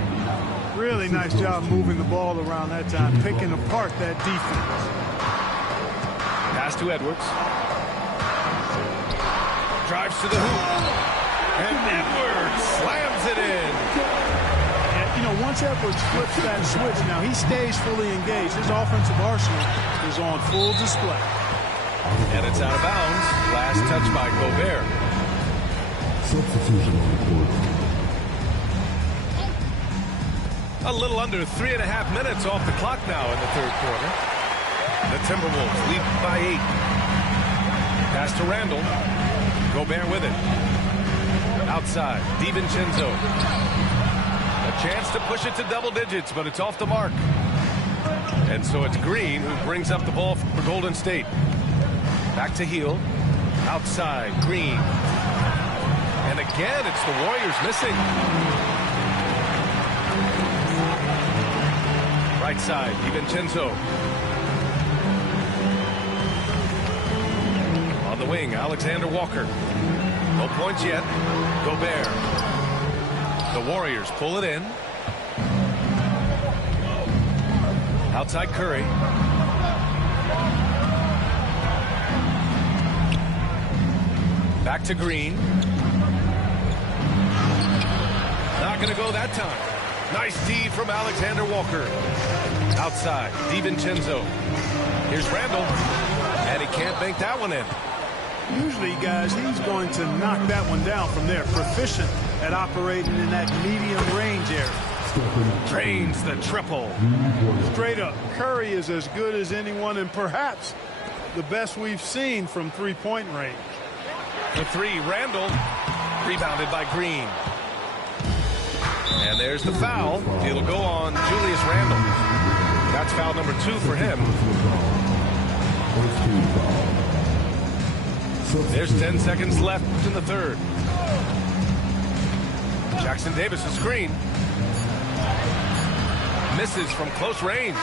Really nice job moving the ball around that time, picking apart that defense. Pass to Edwards. Drives to the hoop. And Edwards slams it in. And, you know, once Edwards flips that switch, now he stays fully engaged. His offensive arsenal is on full display. And it's out of bounds. Last touch by Gobert. Substitution on the court. A little under 3.5 minutes off the clock now in the third quarter. The Timberwolves lead by 8. Pass to Randall. Gobert with it. Outside, DiVincenzo. A chance to push it to double digits, but it's off the mark. And so it's Green who brings up the ball for Golden State. Back to Hield. Outside, Green. And again, it's the Warriors missing. Right side, DiVincenzo. On the wing, Alexander Walker. No points yet. Gobert. The Warriors pull it in. Outside Curry. Back to Green. Not going to go that time. Nice D from Alexander Walker. Outside, DiVincenzo. Here's Randall. And he can't bank that one in. Usually, guys, he's going to knock that one down from there. Proficient at operating in that medium range area. Drains the triple. Straight up, Curry is as good as anyone and perhaps the best we've seen from three-point range. The three, Randall. Rebounded by Green. And there's the foul. It'll go on Julius Randle. That's foul number 2 for him. There's 10 seconds left in the third. Jackson Davis' screen. Misses from close range.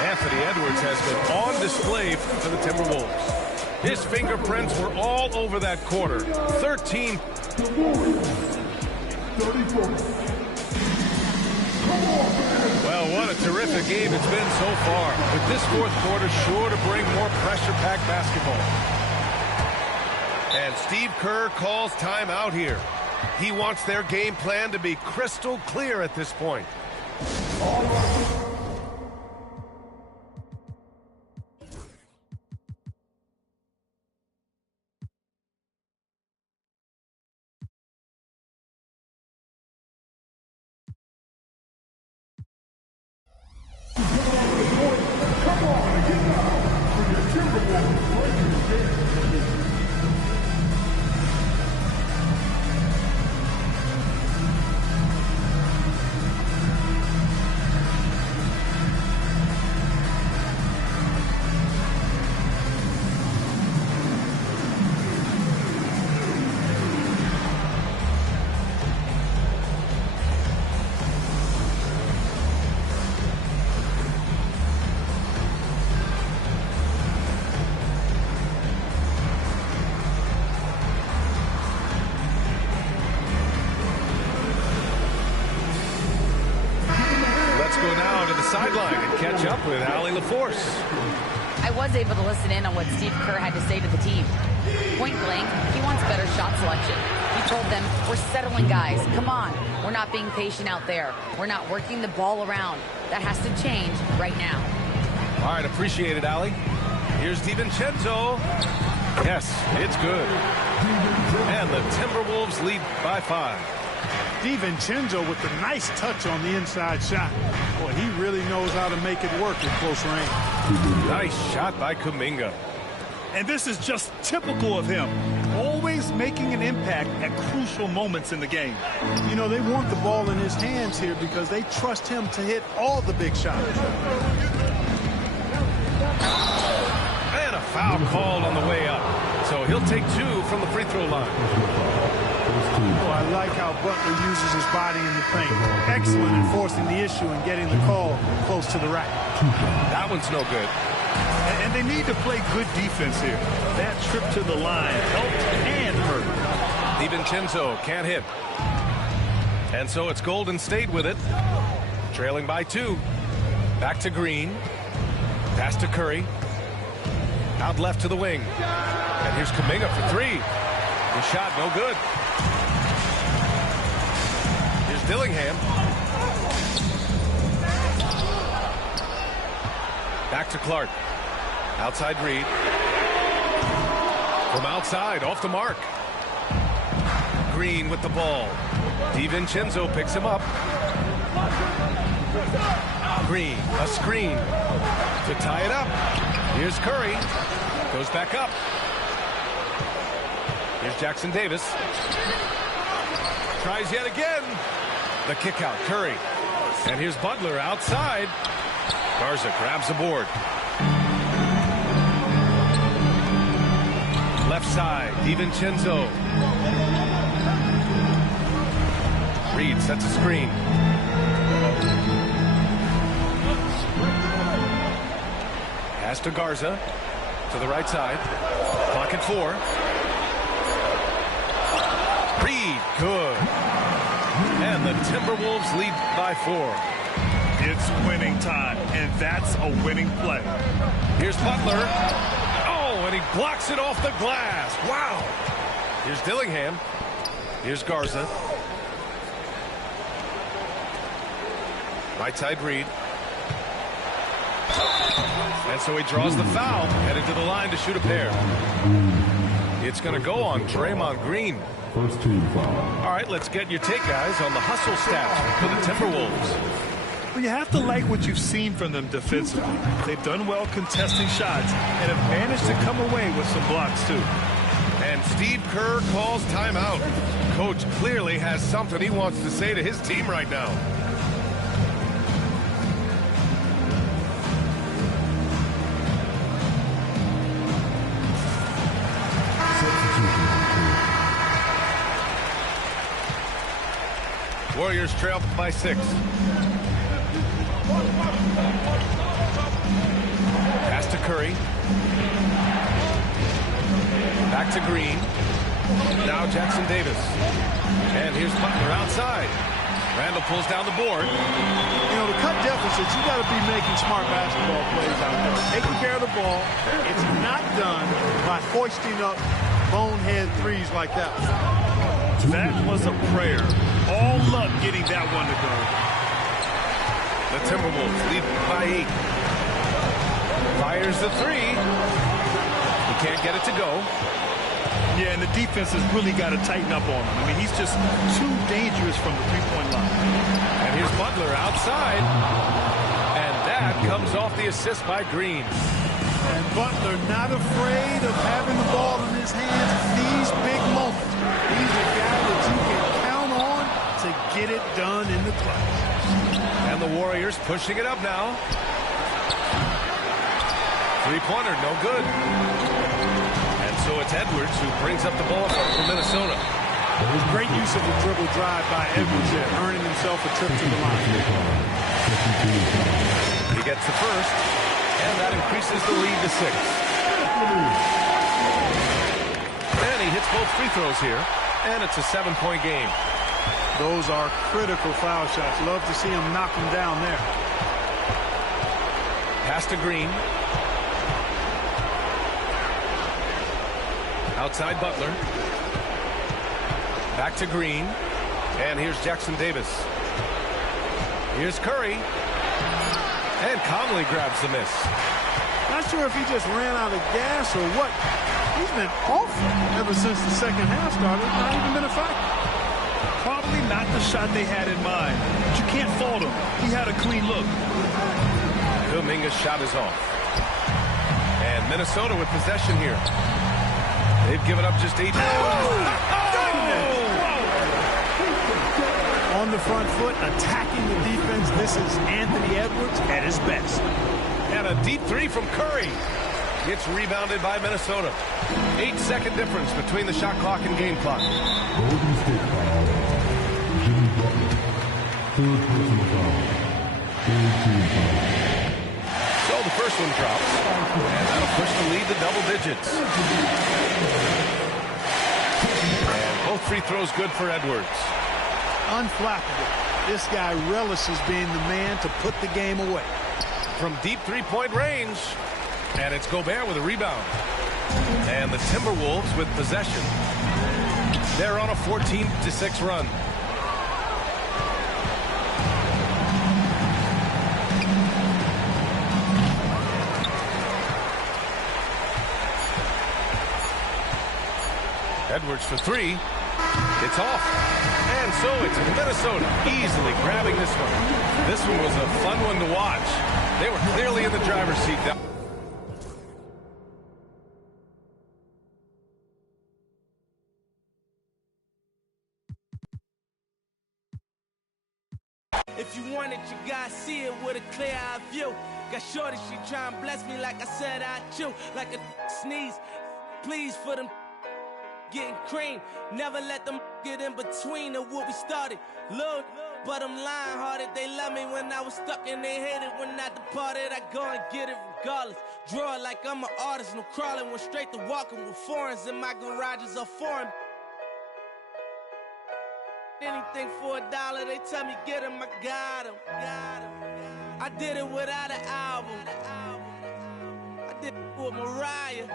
Anthony Edwards has been on display for the Timberwolves. His fingerprints were all over that quarter. 13. Well, what a terrific game it's been so far. But this fourth quarter sure to bring more pressure-packed basketball. And Steve Kerr calls timeout here. He wants their game plan to be crystal clear at this point. Sideline and catch up with Allie LaForce. I was able to listen in on what Steve Kerr had to say to the team. Point blank, he wants better shot selection. He told them, we're settling guys. Come on. We're not being patient out there. We're not working the ball around. That has to change right now. All right, appreciate it, Allie. Here's DiVincenzo. Yes, it's good. And the Timberwolves lead by 5. DiVincenzo with the nice touch on the inside shot. Boy, he really knows how to make it work at close range. Nice shot by Kuminga. And this is just typical of him. Always making an impact at crucial moments in the game. You know, they want the ball in his hands here because they trust him to hit all the big shots. And a foul called on the way up. So he'll take 2 from the free throw line. Oh, I like how Butler uses his body in the paint. Excellent in forcing the issue and getting the call close to the rack. That one's no good. And they need to play good defense here. That trip to the line helped and hurt. DiVincenzo can't hit. And so it's Golden State with it. Trailing by 2. Back to Green. Pass to Curry. Out left to the wing. And here's Kuminga for 3. The shot no good. Here's Dillingham. Back to Clark. Outside Reed. From outside, off the mark. Green with the ball. DiVincenzo picks him up. Green, a screen to tie it up. Here's Curry. Goes back up. Here's Jackson Davis. Tries yet again. The kick out, Curry. And here's Butler outside. Garza grabs the board. Left side, DiVincenzo. Reed sets a screen. Pass to Garza. To the right side. Clock at 4. Reed, good. And the Timberwolves lead by 4. It's winning time, and that's a winning play. Here's Butler. Oh, and he blocks it off the glass. Wow. Here's Dillingham. Here's Garza. Right side Reed. And so he draws the foul, headed to the line to shoot a pair. It's going to go on Draymond Green. First team foul. All right, let's get your take, guys, on the hustle stats for the Timberwolves. Well, you have to like what you've seen from them defensively. They've done well contesting shots and have managed to come away with some blocks, too. And Steve Kerr calls timeout. Coach clearly has something he wants to say to his team right now. Warriors trail by 6. Pass to Curry. Back to Green. Now Jackson Davis. And here's Butler outside. Randall pulls down the board. You know, to cut deficits, you got to be making smart basketball plays out there. Taking care of the ball. It's not done by hoisting up bonehead threes like that. That was a prayer. All luck getting that one to go. The Timberwolves lead by 8. Fires the 3. He can't get it to go. Yeah, and the defense has really got to tighten up on him. I mean, he's just too dangerous from the three-point line. And here's Butler outside. And that comes off the assist by Green. And Butler not afraid of having the ball in his hands in these big moments. He's a guy that you can count on to get it done in the clutch. And the Warriors pushing it up now. Three-pointer, no good. And so it's Edwards who brings up the ball for Minnesota. It was great use of the dribble drive by Edwards there, earning himself a trip to the line. He gets the first, and that increases the lead to 6. And he hits both free throws here, and it's a 7-point game. Those are critical foul shots. Love to see him knock them down there. Pass to Green. Outside Butler. Back to Green. And here's Jackson Davis. Here's Curry. And Conley grabs the miss. Not sure if he just ran out of gas or what. He's been awful ever since the second half started. Not even been effective. Probably not the shot they had in mind. But you can't fault him. He had a clean look. Kuminga's shot is off. And Minnesota with possession here. They've given up just 8. On the front foot, attacking the defense. This is Anthony Edwards at his best. And a deep 3 from Curry. It's rebounded by Minnesota. 8-second difference between the shot clock and game clock. Golden State foul. Jimmy Butler. Third personal foul. Third team foul. So the first one drops, and that'll push the lead to double digits. And both free throws good for Edwards. Unflappable. This guy relishes being the man to put the game away. From deep three-point range, and it's Gobert with a rebound. And the Timberwolves with possession. They're on a 14-6 run. Edwards for three. It's off. And so it's Minnesota easily grabbing this one. This one was a fun one to watch. They were clearly in the driver's seat. If you want it, you gotta see it with a clear eye view. Got shorty, she try and bless me like I said I chew. Like a sneeze, please for them getting cream. Never let them get in between of what we started. Look, but I'm lying hearted. They love me when I was stuck and they hated when I departed. I go and get it regardless. Draw it like I'm an artist. No crawling, went straight to walking with foreigns in my garages are foreign. Anything for $1, they tell me get him, I got him. I did it without an album. I did it with Mariah.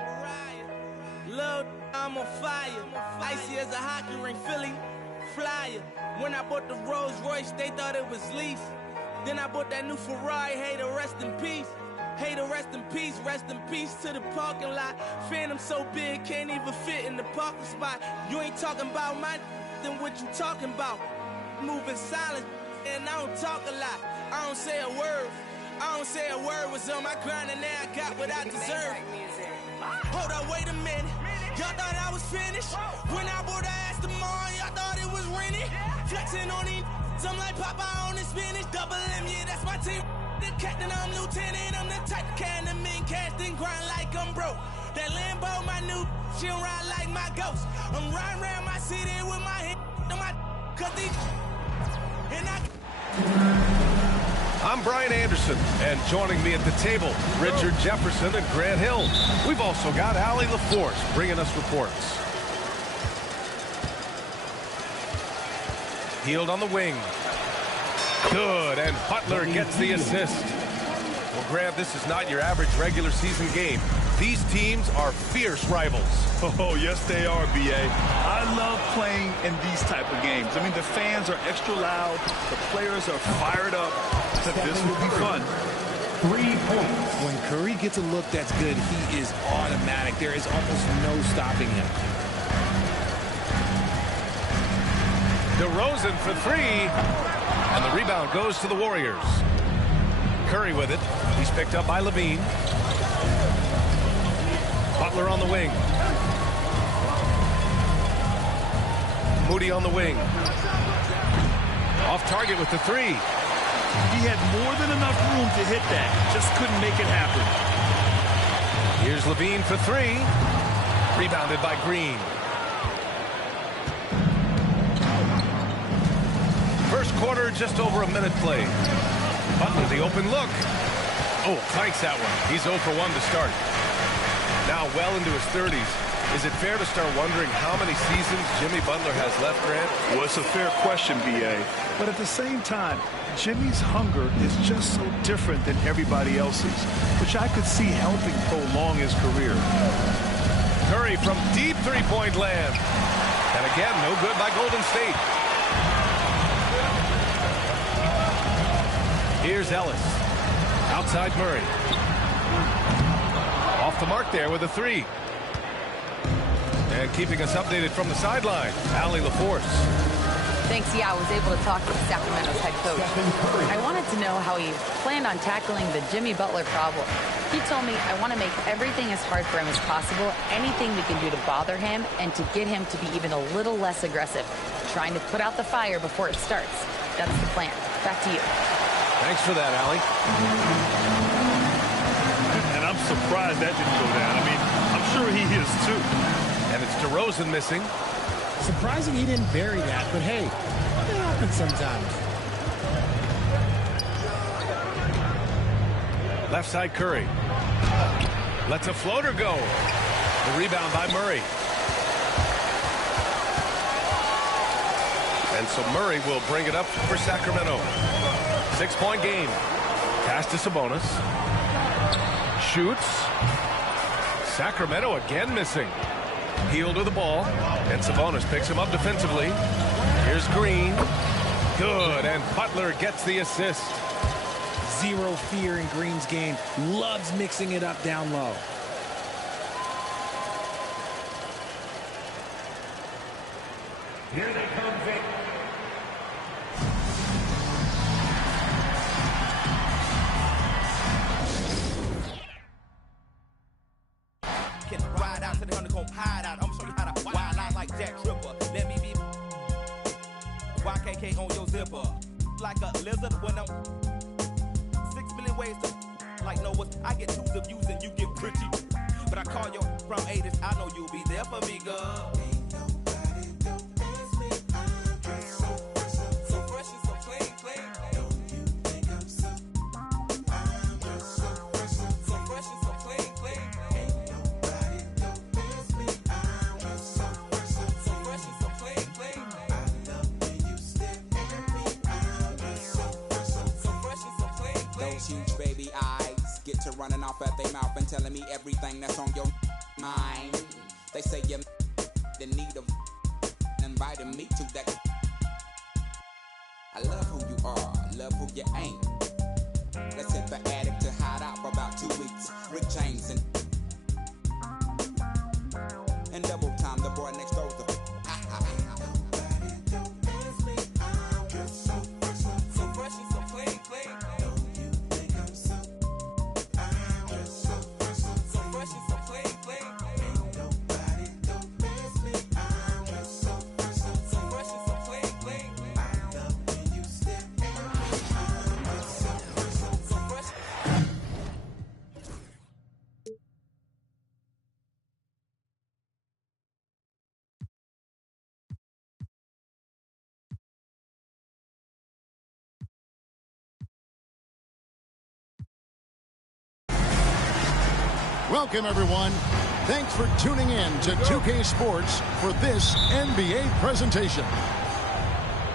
Lil', I'm on fire. Icy as a hockey ring, Philly flyer. When I bought the Rolls Royce, they thought it was lease. Then I bought that new Ferrari, hey, to rest in peace. Hey, to rest in peace to the parking lot. Phantom so big, can't even fit in the parking spot. You ain't talking about my then what you talking about? Moving silent, and I don't talk a lot. I don't say a word. I don't say a word. Was on my grind and now I got what I deserve. Hold up, wait a minute. Y'all thought I was finished? When I bought the ass tomorrow, y'all thought it was rented? Flexing on these, I'm like Popeye on the spinach. Double M, yeah, that's my team. The captain, I'm lieutenant. I'm the type of can the mean cast and grind like I'm broke. That Lambo, my new, she don't ride like my ghost. I'm riding around my city with my head on my cut these. And I'm Brian Anderson, and joining me at the table, Richard Jefferson and Grant Hill. We've also got Allie LaForce bringing us reports. Healed on the wing. Good, and Butler gets the assist. Well, Grant, this is not your average regular season game. These teams are fierce rivals. Oh, yes, they are, B.A. I love playing in these type of games. I mean, the fans are extra loud. The players are fired up. This will be fun. 3 points. When Curry gets a look that's good, he is automatic. There is almost no stopping him. DeRozan for three. And the rebound goes to the Warriors. Curry with it. He's picked up by Levine. Butler on the wing. Moody on the wing. Off target with the three. He had more than enough room to hit that. Just couldn't make it happen. Here's Levine for three. Rebounded by Green. First quarter, just over a minute played. Butler, the open look. Oh, clanks that one. He's 0 for 1 to start. Now well into his 30s. Is it fair to start wondering how many seasons Jimmy Butler has left, Grant? Well, it's a fair question, B.A. But at the same time, Jimmy's hunger is just so different than everybody else's, which I could see helping prolong his career. Curry from deep three-point land. And again, no good by Golden State. Here's Ellis. Outside Murray. Off the mark there with a three. And keeping us updated from the sideline, Allie LaForce. Thanks, yeah, I was able to talk to Sacramento's head coach. I wanted to know how he planned on tackling the Jimmy Butler problem. He told me I want to make everything as hard for him as possible, anything we can do to bother him, and to get him to be even a little less aggressive, trying to put out the fire before it starts. That's the plan. Back to you. Thanks for that, Allie. And I'm surprised that didn't go down. I mean, I'm sure he is too. And it's DeRozan missing. Surprising he didn't bury that, but hey, it happens sometimes. Left side Curry. Lets a floater go. The rebound by Murray. And so Murray will bring it up for Sacramento. 6-point game. Pass to Sabonis. Shoots. Sacramento again missing. Heel to the ball. And Sabonis picks him up defensively. Here's Green. Good. And Butler gets the assist. Zero fear in Green's game. Loves mixing it up down low. Here they come, Vic. Can ride out to the honeycomb hide out. I'm gonna show you how to wild out like Jack Tripper. Let me be YKK on your zipper. Like a lizard when I'm 6 million ways to like Noah. I get twos of views and you get pretty. But I call you from 80s. I know you'll be there for me, girl. Huge baby eyes get to running off at their mouth and telling me everything that's on your mind. They say you're in need of inviting me to that. I love who you are, love who you ain't. Let's hit the attic to hide out for about 2 weeks. Rick James and double time, the boy next door to Welcome, everyone. Thanks for tuning in to 2K Sports for this NBA presentation.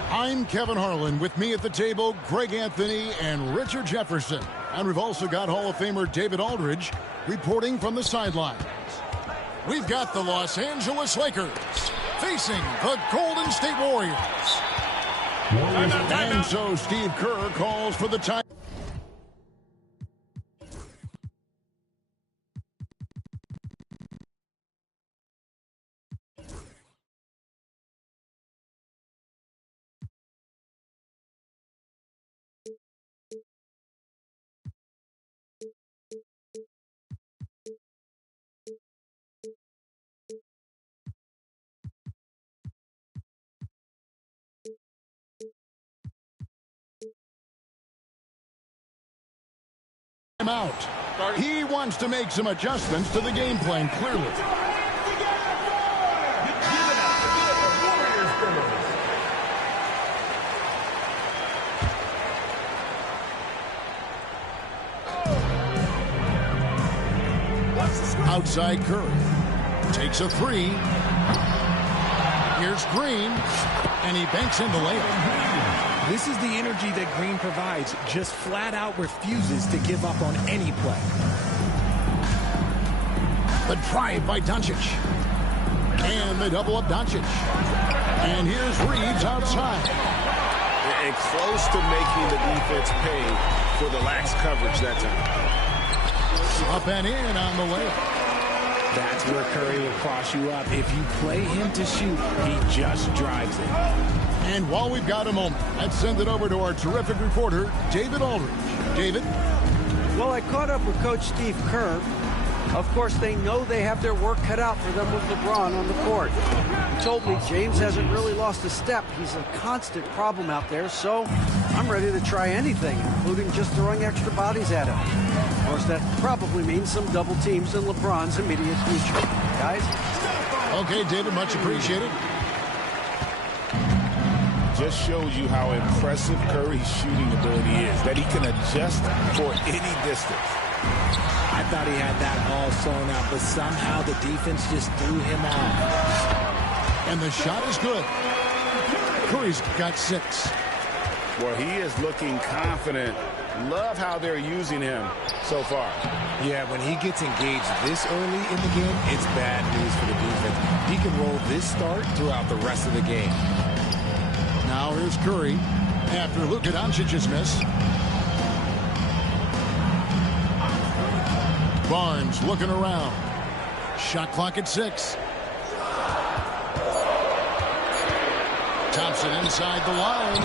I'm Kevin Harlan. With me at the table, Greg Anthony and Richard Jefferson. And we've also got Hall of Famer David Aldridge reporting from the sidelines. We've got the Los Angeles Lakers facing the Golden State Warriors. And so Steve Kerr calls for the time. Out. He wants to make some adjustments to the game plan, clearly. Outside Curry. Takes a three. Here's Green. And he banks in the layup. This is the energy that Green provides. Just flat out refuses to give up on any play. The drive by Doncic. And they double up Doncic. And here's Reeves outside. And close to making the defense pay for the lax coverage that time. Up and in on the layup. That's where Curry will cross you up. If you play him to shoot, he just drives it. And while we've got a moment, let's send it over to our terrific reporter, David Aldridge. David? Well, I caught up with Coach Steve Kerr. Of course, they know they have their work cut out for them with LeBron on the court. He told me James hasn't really lost a step. He's a constant problem out there, so I'm ready to try anything, including just throwing extra bodies at him. Of course, that probably means some double teams in LeBron's immediate future. Guys? Okay, David, much appreciated. Just shows you how impressive Curry's shooting ability is, that he can adjust for any distance. I thought he had that all sewn out, but somehow the defense just threw him off. And the shot is good. Curry's got 6. Well, he is looking confident. Love how they're using him so far. Yeah, when he gets engaged this early in the game, it's bad news for the defense. He can roll this start throughout the rest of the game. Now here's Curry after Luka Doncic's miss. Barnes looking around. Shot clock at 6. Thompson inside the line.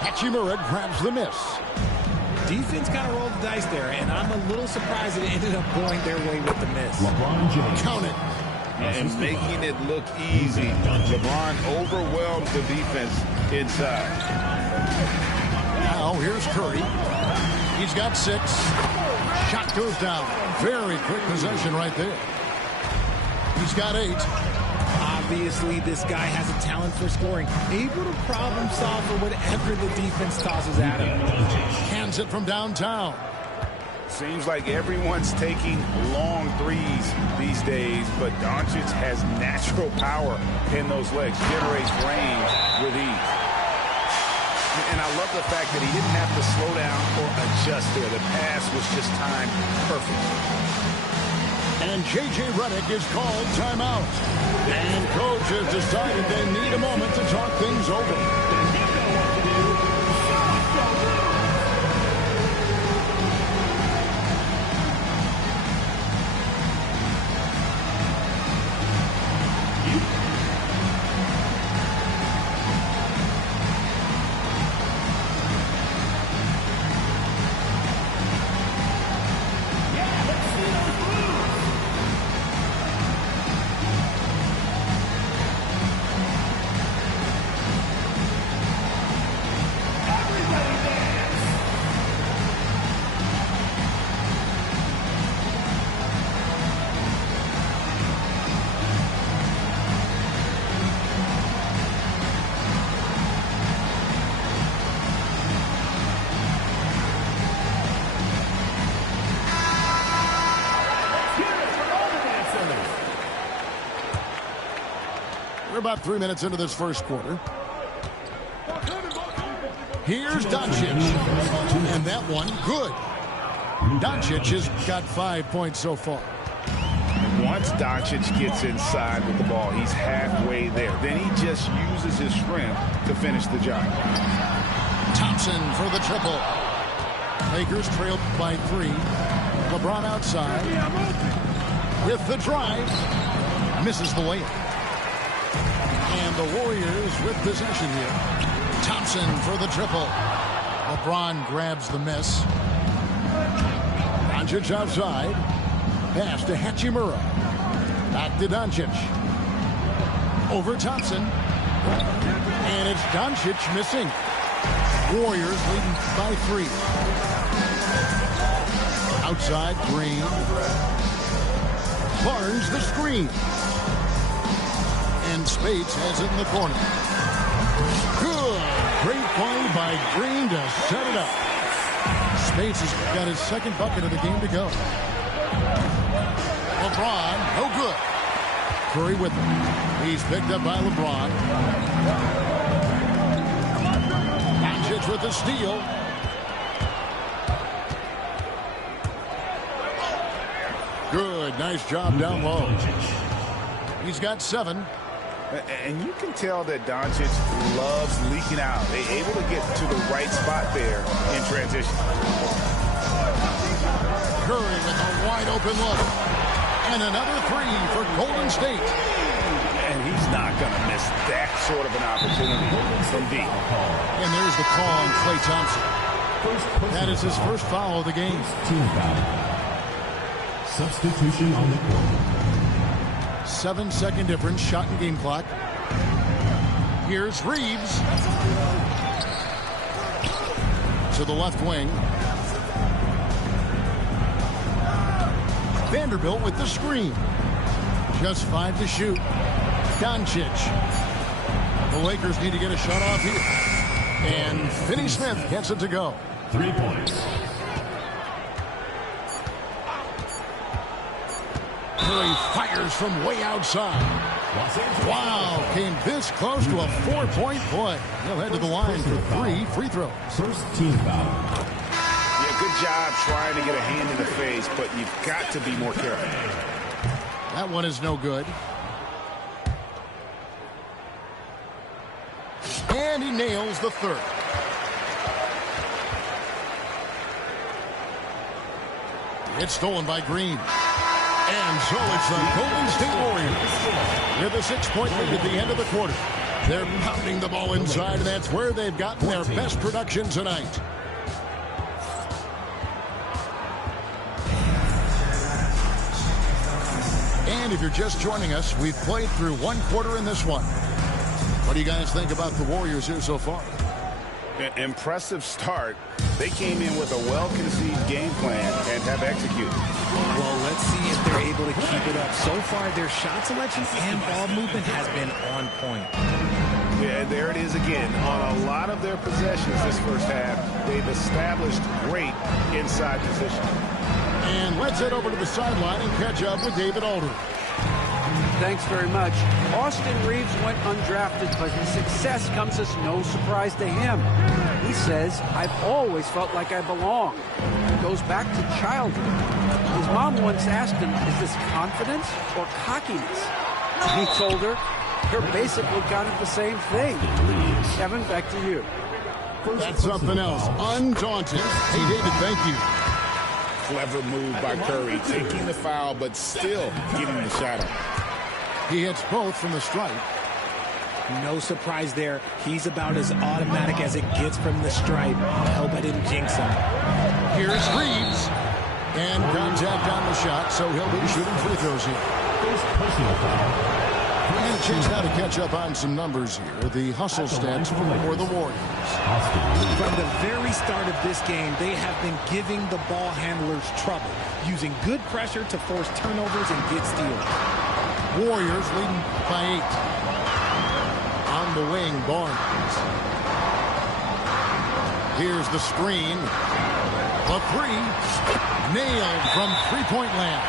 Hachimura grabs the miss. Defense kind of rolled the dice there, and I'm a little surprised that it ended up going their way with the miss. Count it. And making it look easy. LeBron overwhelms the defense inside. Now here's Curry. He's got 6. Shot goes down. Very quick possession right there. He's got 8. Obviously, this guy has a talent for scoring. Able to problem solve for whatever the defense tosses at him. Hands it from downtown. Seems like everyone's taking long threes these days, but Doncic has natural power in those legs, generates range with ease. And I love the fact that he didn't have to slow down or adjust there. The pass was just timed perfect. And J.J. Redick is called timeout. And coach has decided they need a moment to talk things over. We're about 3 minutes into this first quarter. Here's Doncic. And that one, good. Doncic has got 5 points so far. Once Doncic gets inside with the ball, he's halfway there. Then he just uses his strength to finish the job. Thompson for the triple. Lakers trailed by 3. LeBron outside. With the drive. Misses the layup. And the Warriors with possession here. Thompson for the triple. LeBron grabs the miss. Doncic outside. Pass to Hachimura. Back to Doncic. Over Thompson. And it's Doncic missing. Warriors leading by 3. Outside, Green. Barnes the screen. And Spades has it in the corner. Good. Great play by Green to set it up. Spades has got his second bucket of the game to go. LeBron, no good. Curry with him. He's picked up by LeBron. Doncic with the steal. Good. Nice job down low. He's got 7. And you can tell that Doncic loves leaking out. They're able to get to the right spot there in transition. Curry with a wide open look. And another 3 for Golden State. And he's not going to miss that sort of an opportunity from deep. And there's the call on Klay Thompson. That is his first foul of the game. Substitution on the court. 7-second difference, shot and game clock. Here's Reeves. To the left wing. Vanderbilt with the screen. Just 5 to shoot. Doncic. The Lakers need to get a shot off here. And Finney Smith gets it to go. 3 points. Curry fires from way outside. Wow, came this close to a 4-point play. He'll head to the line for 3 free throws. First team foul. Yeah, good job trying to get a hand in the face, but you've got to be more careful. That one is no good. And he nails the third. It's stolen by Green. And so it's the Golden State Warriors with a 6-point lead at the end of the quarter. They're pounding the ball inside, and that's where they've gotten their best production tonight. And if you're just joining us, we've played through 1 quarter in this one. What do you guys think about the Warriors here so far? Impressive start. They came in with a well-conceived game plan and have executed. Well, let's see if they're able to keep it up. So far, their shot selection and ball movement has been on point. Yeah, there it is again. On a lot of their possessions this first half, they've established great inside position. And let's head over to the sideline and catch up with David Aldridge. Thanks very much. Austin Reeves went undrafted, but his success comes as no surprise to him. He says, I've always felt like I belong. It goes back to childhood. His mom once asked him, is this confidence or cockiness? He told her, they're basically kind of the same thing. Kevin, back to you. That's something else. Undaunted. Hey, David, thank you. Clever move by Curry, taking the foul, but still getting the shot up. He hits both from the stripe. No surprise there. He's about as automatic as it gets from the stripe. I hope I didn't jinx him. Here's Reeves. And contact on the shot, so he'll be shooting free throws here. Personal foul. And a chance now to catch up on some numbers here. The hustle stats for the Warriors. From the very start of this game, they have been giving the ball handlers trouble, using good pressure to force turnovers and get steals. Warriors leading by 8. On the wing, Barnes. Here's the screen. The 3. Nailed from three-point land.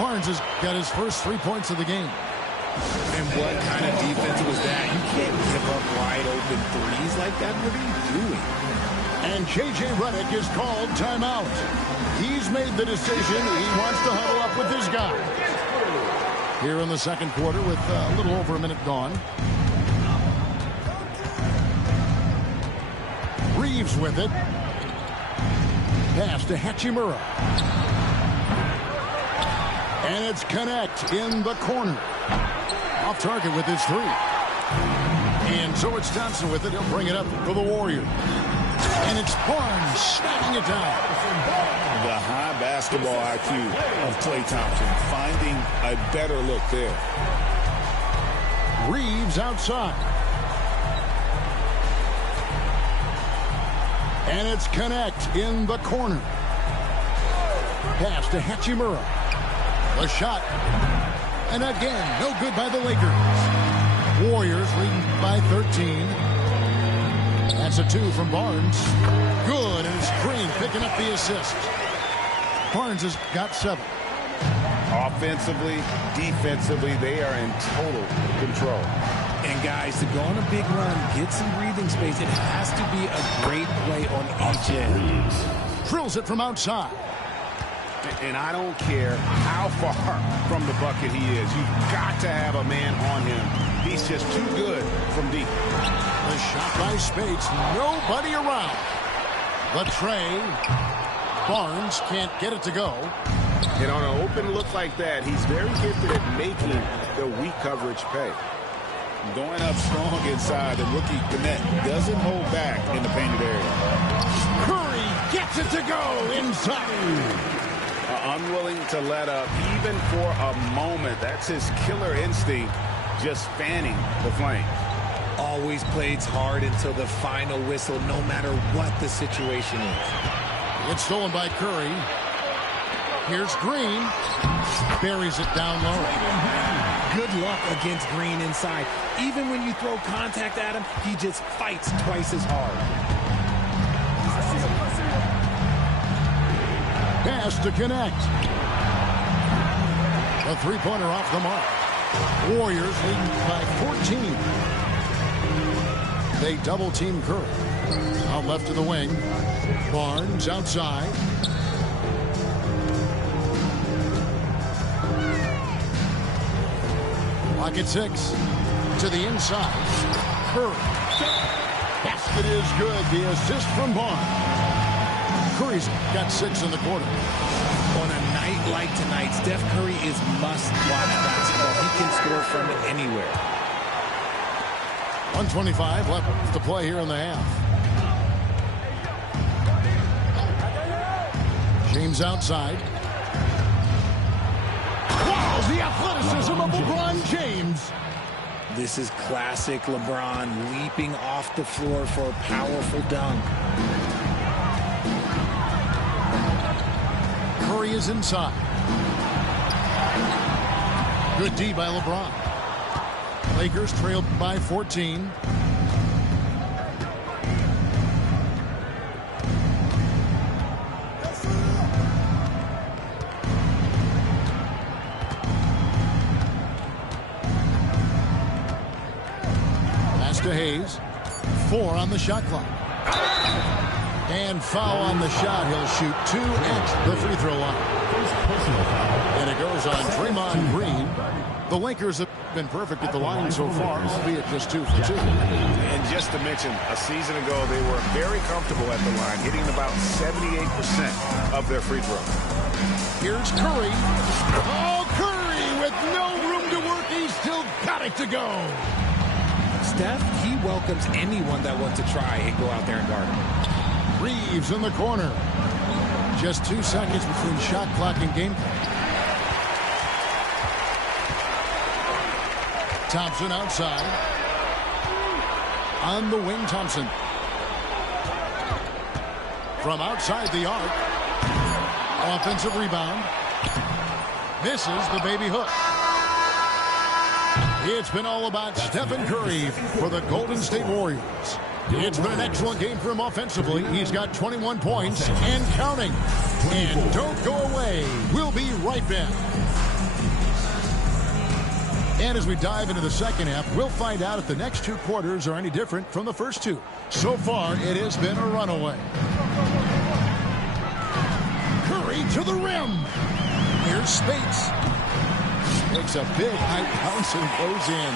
Barnes has got his first 3 points of the game. And what kind of defense was that? You can't give up wide open threes like that. What are you doing? And J.J. Redick is called timeout. He's made the decision. He wants to huddle up with this guy. Here in the second quarter with a little over a minute gone. Reeves with it. Pass to Hachimura. And it's Connect in the corner. Off target with his 3. And so it's Johnson with it. He'll bring it up for the Warriors. And it's Barnes snapping it down. The high basketball IQ of Klay Thompson, finding a better look there. Reeves outside. And it's Connect in the corner. Pass to Hachimura. The shot. And again, no good by the Lakers. Warriors leading by 13. That's a 2 from Barnes. Good, and it's Green picking up the assist. Barnes has got 7. Offensively, defensively, they are in total control. And guys, to go on a big run, get some breathing space, it has to be a great play on each end. Drills it from outside. And I don't care how far from the bucket he is. You've got to have a man on him. He's just too good from deep. The shot by Speights. Nobody around. The tray. Barnes can't get it to go. And on an open look like that, he's very gifted at making the weak coverage pay. Going up strong inside, the rookie Connect doesn't hold back in the painted area. Curry gets it to go inside. Unwilling to let up even for a moment. That's his killer instinct, just fanning the flames. Always plays hard until the final whistle, no matter what the situation is. It's stolen by Curry. Here's Green. Buries it down low. Good luck against Green inside. Even when you throw contact at him, he just fights twice as hard. Pass to connect. A three-pointer off the mark. Warriors leading by 14. They double-team Curry. Out left to the wing. Barnes outside. Pocket 6 to the inside. Curry. Basket is good. The assist from Barnes. Curry's got 6 in the quarter. On a night like tonight, Steph Curry is must-watch basketball. He can score from anywhere. 1:25 left to play here in the half. James outside. Wow, the athleticism of LeBron James. This is classic LeBron, leaping off the floor for a powerful dunk. Curry is inside. Good D by LeBron. Lakers trailed by 14. Pass to Hayes. 4 on the shot clock. And foul on the shot. He'll shoot 2 at the free throw line. And it goes on Draymond Green. The Lakers have been perfect at the line so far, albeit just 2 for 2. And just to mention, a season ago, they were very comfortable at the line, hitting about 78% of their free throws. Here's Curry. Oh, Curry with no room to work. He's still got it to go. Steph, he welcomes anyone that wants to try and go out there and guard him. Reeves in the corner. Just 2 seconds between shot clock and game clock. Thompson outside. On the wing, Thompson. From outside the arc. Offensive rebound. Misses the baby hook. It's been all about Stephen Curry for the Golden State Warriors. It's been an excellent game for him offensively. He's got 21 points and counting. And don't go away. We'll be right back. And as we dive into the second half, we'll find out if the next 2 quarters are any different from the first 2. So far, it has been a runaway. Curry to the rim. Here's Spates. Makes a big high bounce and goes in.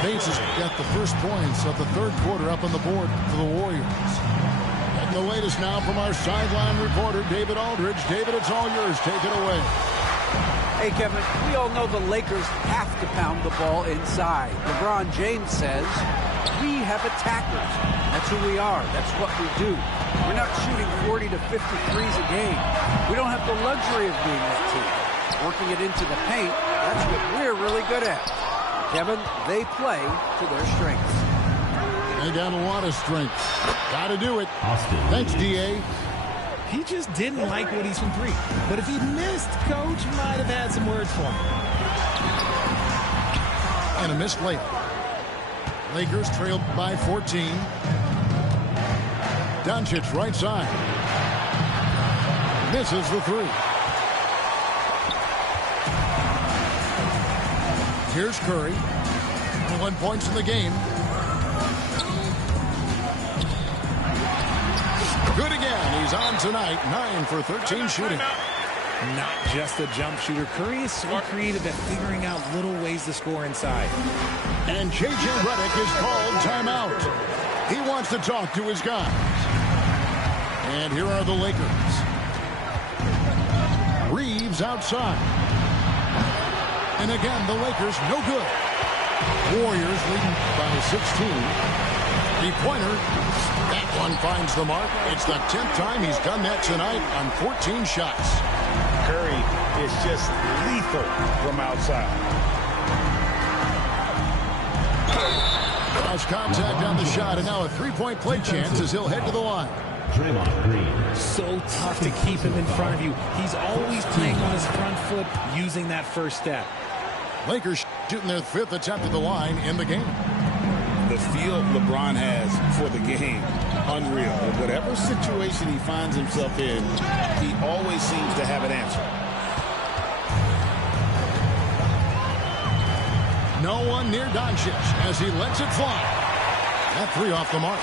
Spates has got the first points of the 3rd quarter up on the board for the Warriors. And the latest now from our sideline reporter, David Aldridge. David, it's all yours. Take it away. Hey, Kevin, we all know the Lakers have to pound the ball inside. LeBron James says, we have attackers. That's who we are. That's what we do. We're not shooting 40 to 50 threes a game. We don't have the luxury of being that team. Working it into the paint, that's what we're really good at. Kevin, they play to their strengths. They got a lot of strength. Got to do it. Thanks, D.A. He just didn't like what he's from 3. But if he missed, Coach might have had some words for him. And a missed layup. Lakers trailed by 14. Doncic right side. Misses the 3. Here's Curry. 1 points in the game. Good again. He's on tonight. 9 for 13 shooting. Not just a jump shooter. Curry is so creative at figuring out little ways to score inside. And J.J. Redick is called timeout. He wants to talk to his guys. And here are the Lakers. Reeves outside. And again, the Lakers no good. Warriors leading by 16. Three-pointer. That one finds the mark. It's the 10th time he's done that tonight on 14 shots. Curry is just lethal from outside. Cross contact on the shot, and now a three-point play chance as he'll head to the line. So tough to keep him in front of you. He's always playing on his front foot, using that first step. Lakers shooting their 5th attempt at the line in the game. The feel LeBron has for the game, unreal. Whatever situation he finds himself in, he always seems to have an answer. No one near Doncic as he lets it fly. That three off the mark.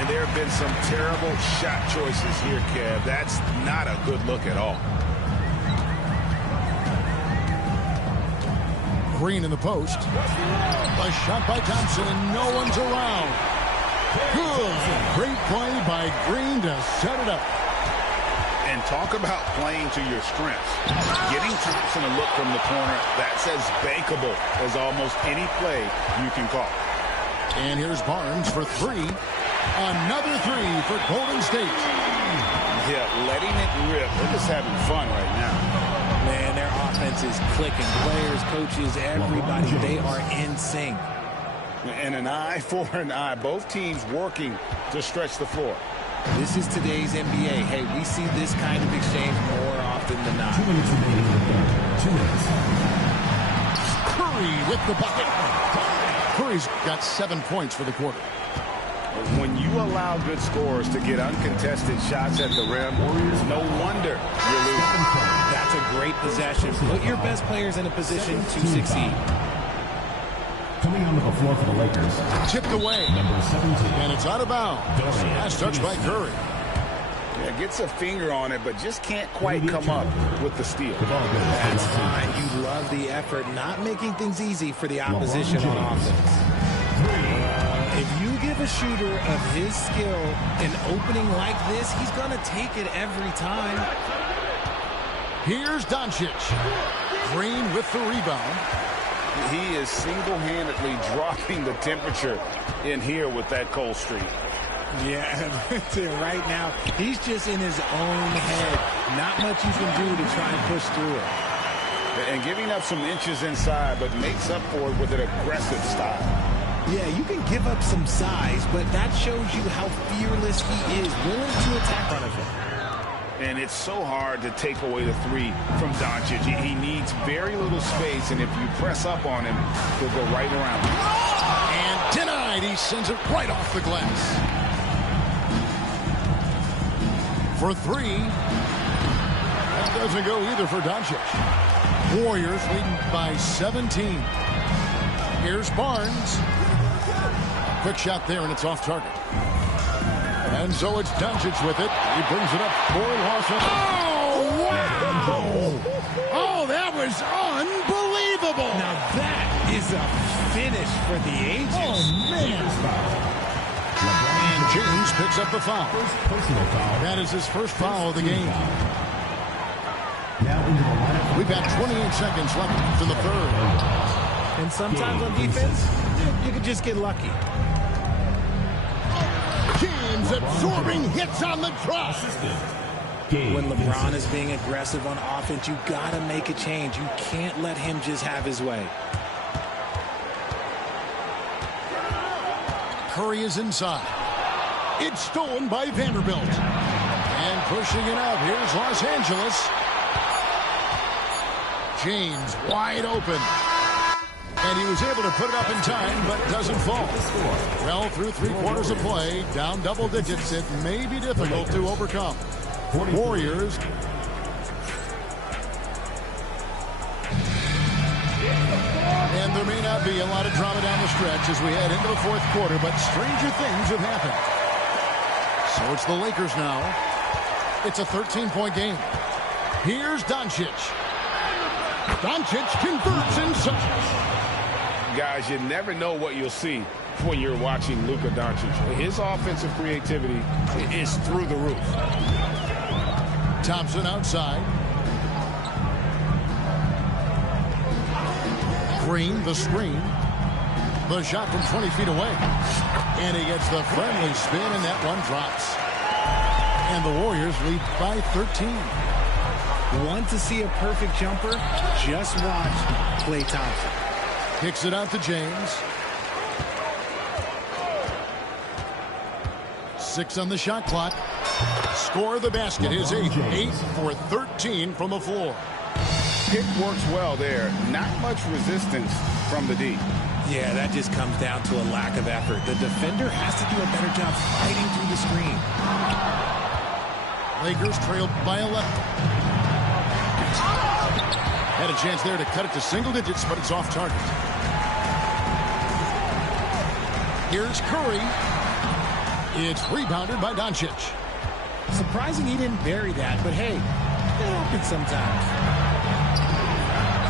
And there have been some terrible shot choices here, Kev. That's not a good look at all. Green in the post. A shot by Thompson, and no one's around. Good. Great play by Green to set it up. And talk about playing to your strengths. Getting Thompson a look from the corner, that's as bankable as almost any play you can call. And here's Barnes for three. Another three for Golden State. Yeah, letting it rip. They're just having fun right now. Man, their offense is clicking. Players, coaches, everybody, they are in sync. And an eye for an eye. Both teams working to stretch the floor. This is today's NBA. Hey, we see this kind of exchange more often than not. 2 minutes remaining in the third. 2 minutes. Curry with the bucket. Curry's got 7 points for the quarter. When you allow good scorers to get uncontested shots at the rim, it's no wonder you're losing. That's a great possession. Put your best players in a position to succeed. Coming onto the floor for the Lakers. Tipped away. Number 17. And it's out of bounds. Last touch by Curry. Yeah, gets a finger on it, but just can't quite come up with the steal. That's fine. You love the effort, not making things easy for the opposition on offense. If you give a shooter of his skill an opening like this, he's going to take it every time. Here's Doncic. Green with the rebound. He is single-handedly dropping the temperature in here with that cold streak. Yeah, right now, he's just in his own head. Not much you can do to try and push through it. And giving up some inches inside, but makes up for it with an aggressive style. Yeah, you can give up some size, but that shows you how fearless he is, willing to attack in front of him. And it's so hard to take away the three from Doncic. He needs very little space, and if you press up on him, he'll go right around. And denied. He sends it right off the glass. For three. That doesn't go either for Doncic. Warriors leading by 17. Here's Barnes. Quick shot there, and it's off target. And so it's Doncic with it. He brings it up for Lawson. Oh, wow! Oh, that was unbelievable! Now that is a finish for the ages. Oh, man! And James picks up the foul. That is his first foul of the game. We've got 28 seconds left in the third. And sometimes on defense, you can just get lucky. James absorbing hits on the drop. When LeBron is being aggressive on offense, you got to make a change. You can't let him just have his way. Curry is inside. It's stolen by Vanderbilt. And pushing it out, here's Los Angeles. James wide open. And he was able to put it up in time, but doesn't fall. Well, through 3 quarters of play, down double digits, it may be difficult to overcome. Warriors. And there may not be a lot of drama down the stretch as we head into the fourth quarter, but stranger things have happened. So it's the Lakers now. It's a 13-point game. Here's Doncic. Doncic converts inside. Guys, you never know what you'll see when you're watching Luka Doncic. His offensive creativity is through the roof. Thompson outside. Green, the screen. The shot from 20 feet away. And he gets the friendly spin, and that one drops. And the Warriors lead by 13. Want to see a perfect jumper? Just watch Klay Thompson. Kicks it out to James. 6 on the shot clock. Score the basket. His 8 for 13 from the floor. Pick works well there. Not much resistance from the D. Yeah, that just comes down to a lack of effort. The defender has to do a better job fighting through the screen. Lakers trailed by 11. Had a chance there to cut it to single digits, but it's off target. Here's Curry. It's rebounded by Doncic. Surprising he didn't bury that, but hey, it happens sometimes.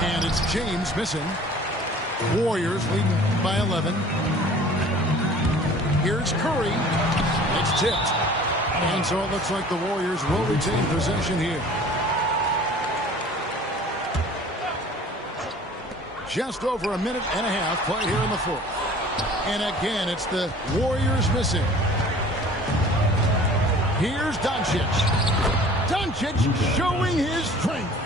And it's James missing. Warriors leading by 11. Here's Curry. It's tipped. And so it looks like the Warriors will retain possession here. Just over a minute and a half played here in the fourth. And again, it's the Warriors missing. Here's Doncic. Doncic showing his strength.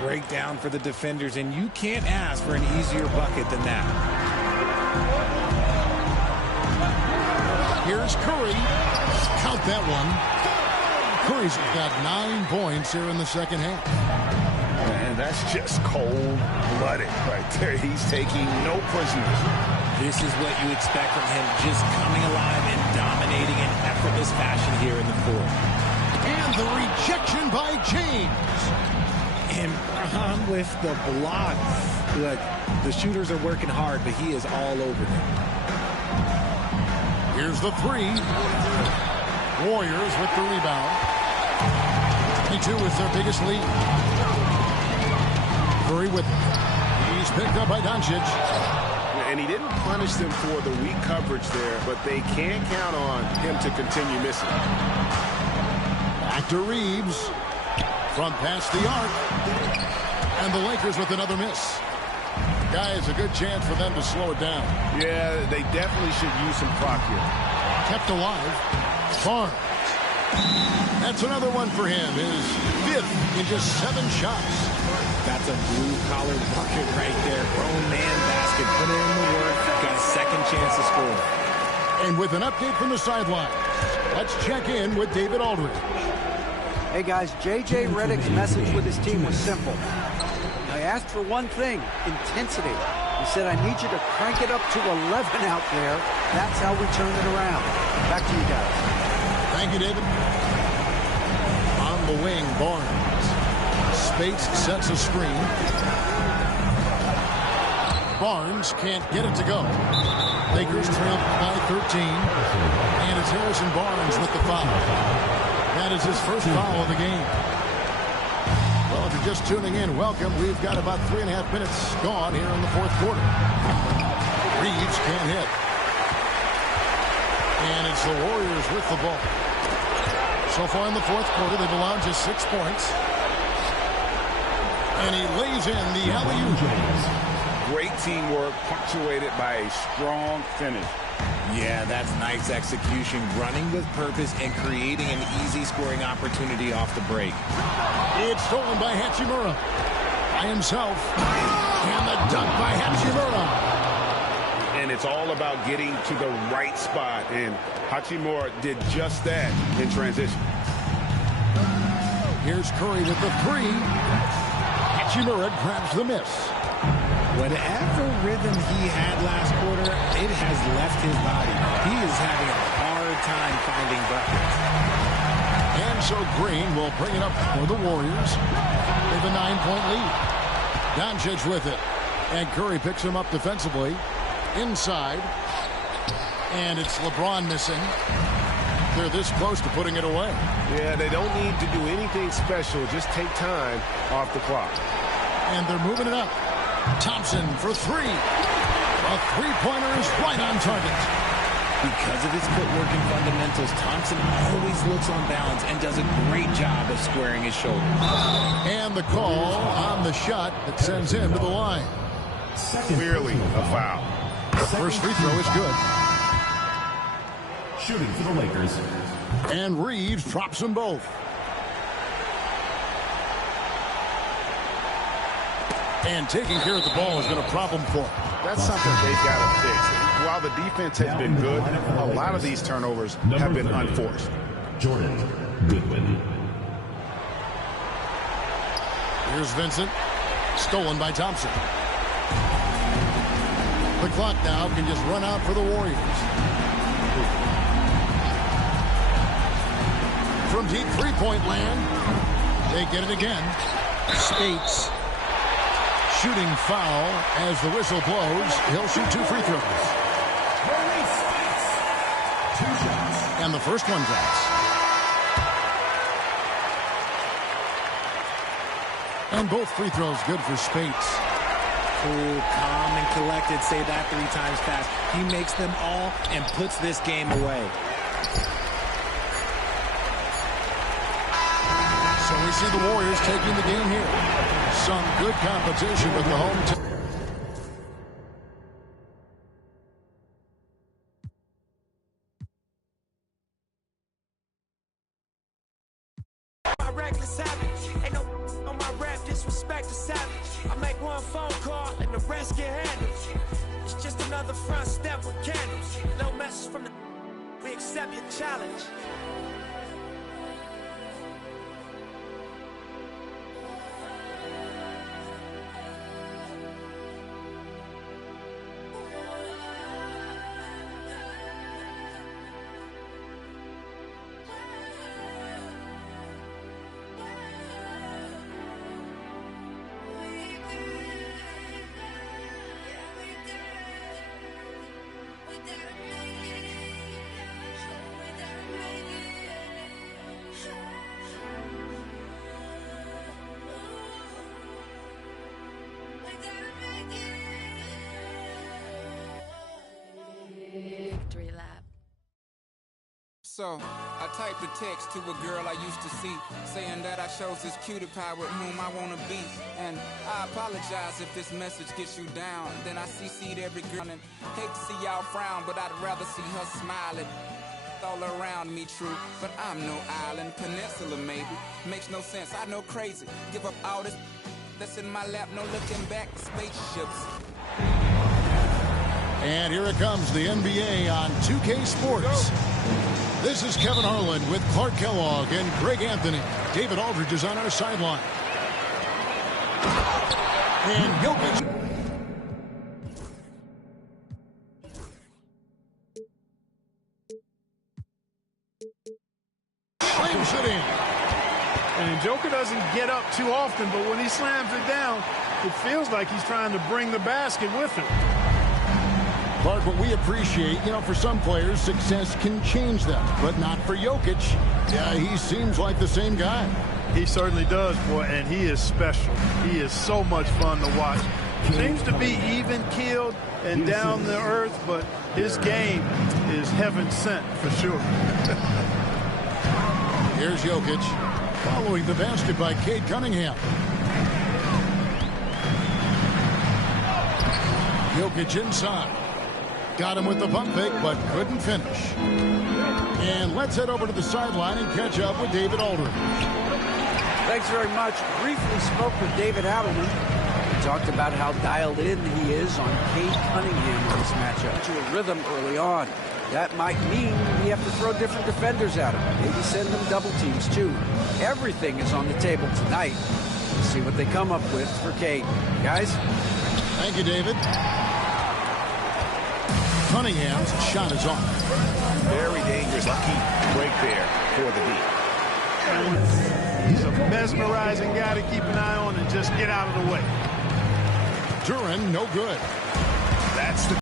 Breakdown for the defenders, and you can't ask for an easier bucket than that. Here's Curry. Count that one. Curry's got 9 points here in the second half. And that's just cold-blooded right there. He's taking no prisoners. This is what you expect from him, just coming alive and dominating in effortless fashion here in the fourth. And the rejection by James. And Braun with the block. Look, the shooters are working hard, but he is all over them. Here's the 3. Warriors with the rebound. 22 is their biggest lead. Curry with it. He's picked up by Doncic. And he didn't punish them for the weak coverage there, but they can't count on him to continue missing. Back to Reeves. From past the arc. And the Lakers with another miss. Guys, a good chance for them to slow it down. Yeah, they definitely should use some clock here. Kept alive. Barnes. That's another one for him. His 5th in just 7 shots. That's a blue-collar bucket right there. Grown man basket. Put in the work. Got a second chance to score. And with an update from the sidelines, let's check in with David Aldridge. Hey guys, J.J. Redick's message with his team was simple. I asked for one thing, intensity. He said, I need you to crank it up to 11 out there. That's how we turn it around. Back to you guys. Thank you, David. On the wing, Barnes. Spates sets a screen. Barnes can't get it to go. Lakers trail by 13. And it's Harrison Barnes with the foul. That is his first foul of the game. Well, if you're just tuning in, welcome. We've got about 3.5 minutes gone here in the fourth quarter. Reeves can't hit. And it's the Warriors with the ball. So far in the fourth quarter, they've allowed just 6 points. And he lays in the alley-oop. Great teamwork, punctuated by a strong finish. Yeah, that's nice execution, running with purpose and creating an easy scoring opportunity off the break. It's stolen by Hachimura. By himself. And the dunk by Hachimura. And it's all about getting to the right spot. And Hachimura did just that in transition. Here's Curry with the 3. Hachimura grabs the miss. Whatever rhythm he had last quarter, it has left his body. He is having a hard time finding buckets. And so Green will bring it up for the Warriors. They have a 9-point lead. Doncic with it. And Curry picks him up defensively. Inside. And it's LeBron missing. They're this close to putting it away. Yeah, they don't need to do anything special. Just take time off the clock. And they're moving it up. Thompson for 3. A 3-pointer is right on target. Because of his footwork and fundamentals, Thompson always looks on balance and does a great job of squaring his shoulders. And the call on the shot that sends him to the line. Clearly a foul. First free throw is good. Shooting for the Lakers. And Reeves drops them both. And taking care of the ball has been a problem for him. That's something they've got to fix. While the defense has been good, a lot of these turnovers have been unforced. Jordan Goodwin. Here's Vincent. Stolen by Thompson. The clock now can just run out for the Warriors. From deep three-point land, they get it again. Spates. Shooting foul as the whistle blows. He'll shoot 2 free throws. And the first one drops. And both free throws good for Spates. Cool, calm, and collected. Say that 3 times fast. He makes them all and puts this game away. So we see the Warriors taking the game here. Some good competition with the home team. My reckless habit. Ain't no on my rap, disrespect the savage. I make one phone call and the rest get handled. It's just another front step with candles. No message from the we accept your challenge. Victory lap. So, I typed a text to a girl I used to see, saying that I shows this cutie pie with whom I wanna be. And I apologize if this message gets you down. Then I CC'd every girl and hate to see y'all frown, but I'd rather see her smiling. All around me true, but I'm no island, peninsula maybe. Makes no sense, I know crazy. Give up all this that's in my lap, no looking back, spaceships. And here it comes, the NBA on 2K Sports. This is Kevin Harlan with Clark Kellogg and Greg Anthony. David Aldridge is on our sideline. And Jokic. Slams it in. And Joker doesn't get up too often, but when he slams it down, it feels like he's trying to bring the basket with him. Clark, what we appreciate, for some players, success can change them, but not for Jokic. Yeah, he seems like the same guy. He certainly does, boy, and he is special. He is so much fun to watch. Seems to be even-keeled and down to earth, but his game is heaven sent for sure. Here's Jokic, following the basket by Cade Cunningham. Jokic inside. Got him with the pump fake, but couldn't finish. And let's head over to the sideline and catch up with David Aldridge. Thanks very much. Briefly spoke with David Adelman. He talked about how dialed in he is on Cade Cunningham in this matchup. To a rhythm early on. That might mean we have to throw different defenders at him. Maybe send them double teams, too. Everything is on the table tonight. We'll see what they come up with for Cade. Guys? Thank you, David. Cunningham's shot is off. Very dangerous. Lucky break there for the D. He's a mesmerizing guy to keep an eye on and just get out of the way. Duran, no good. That's the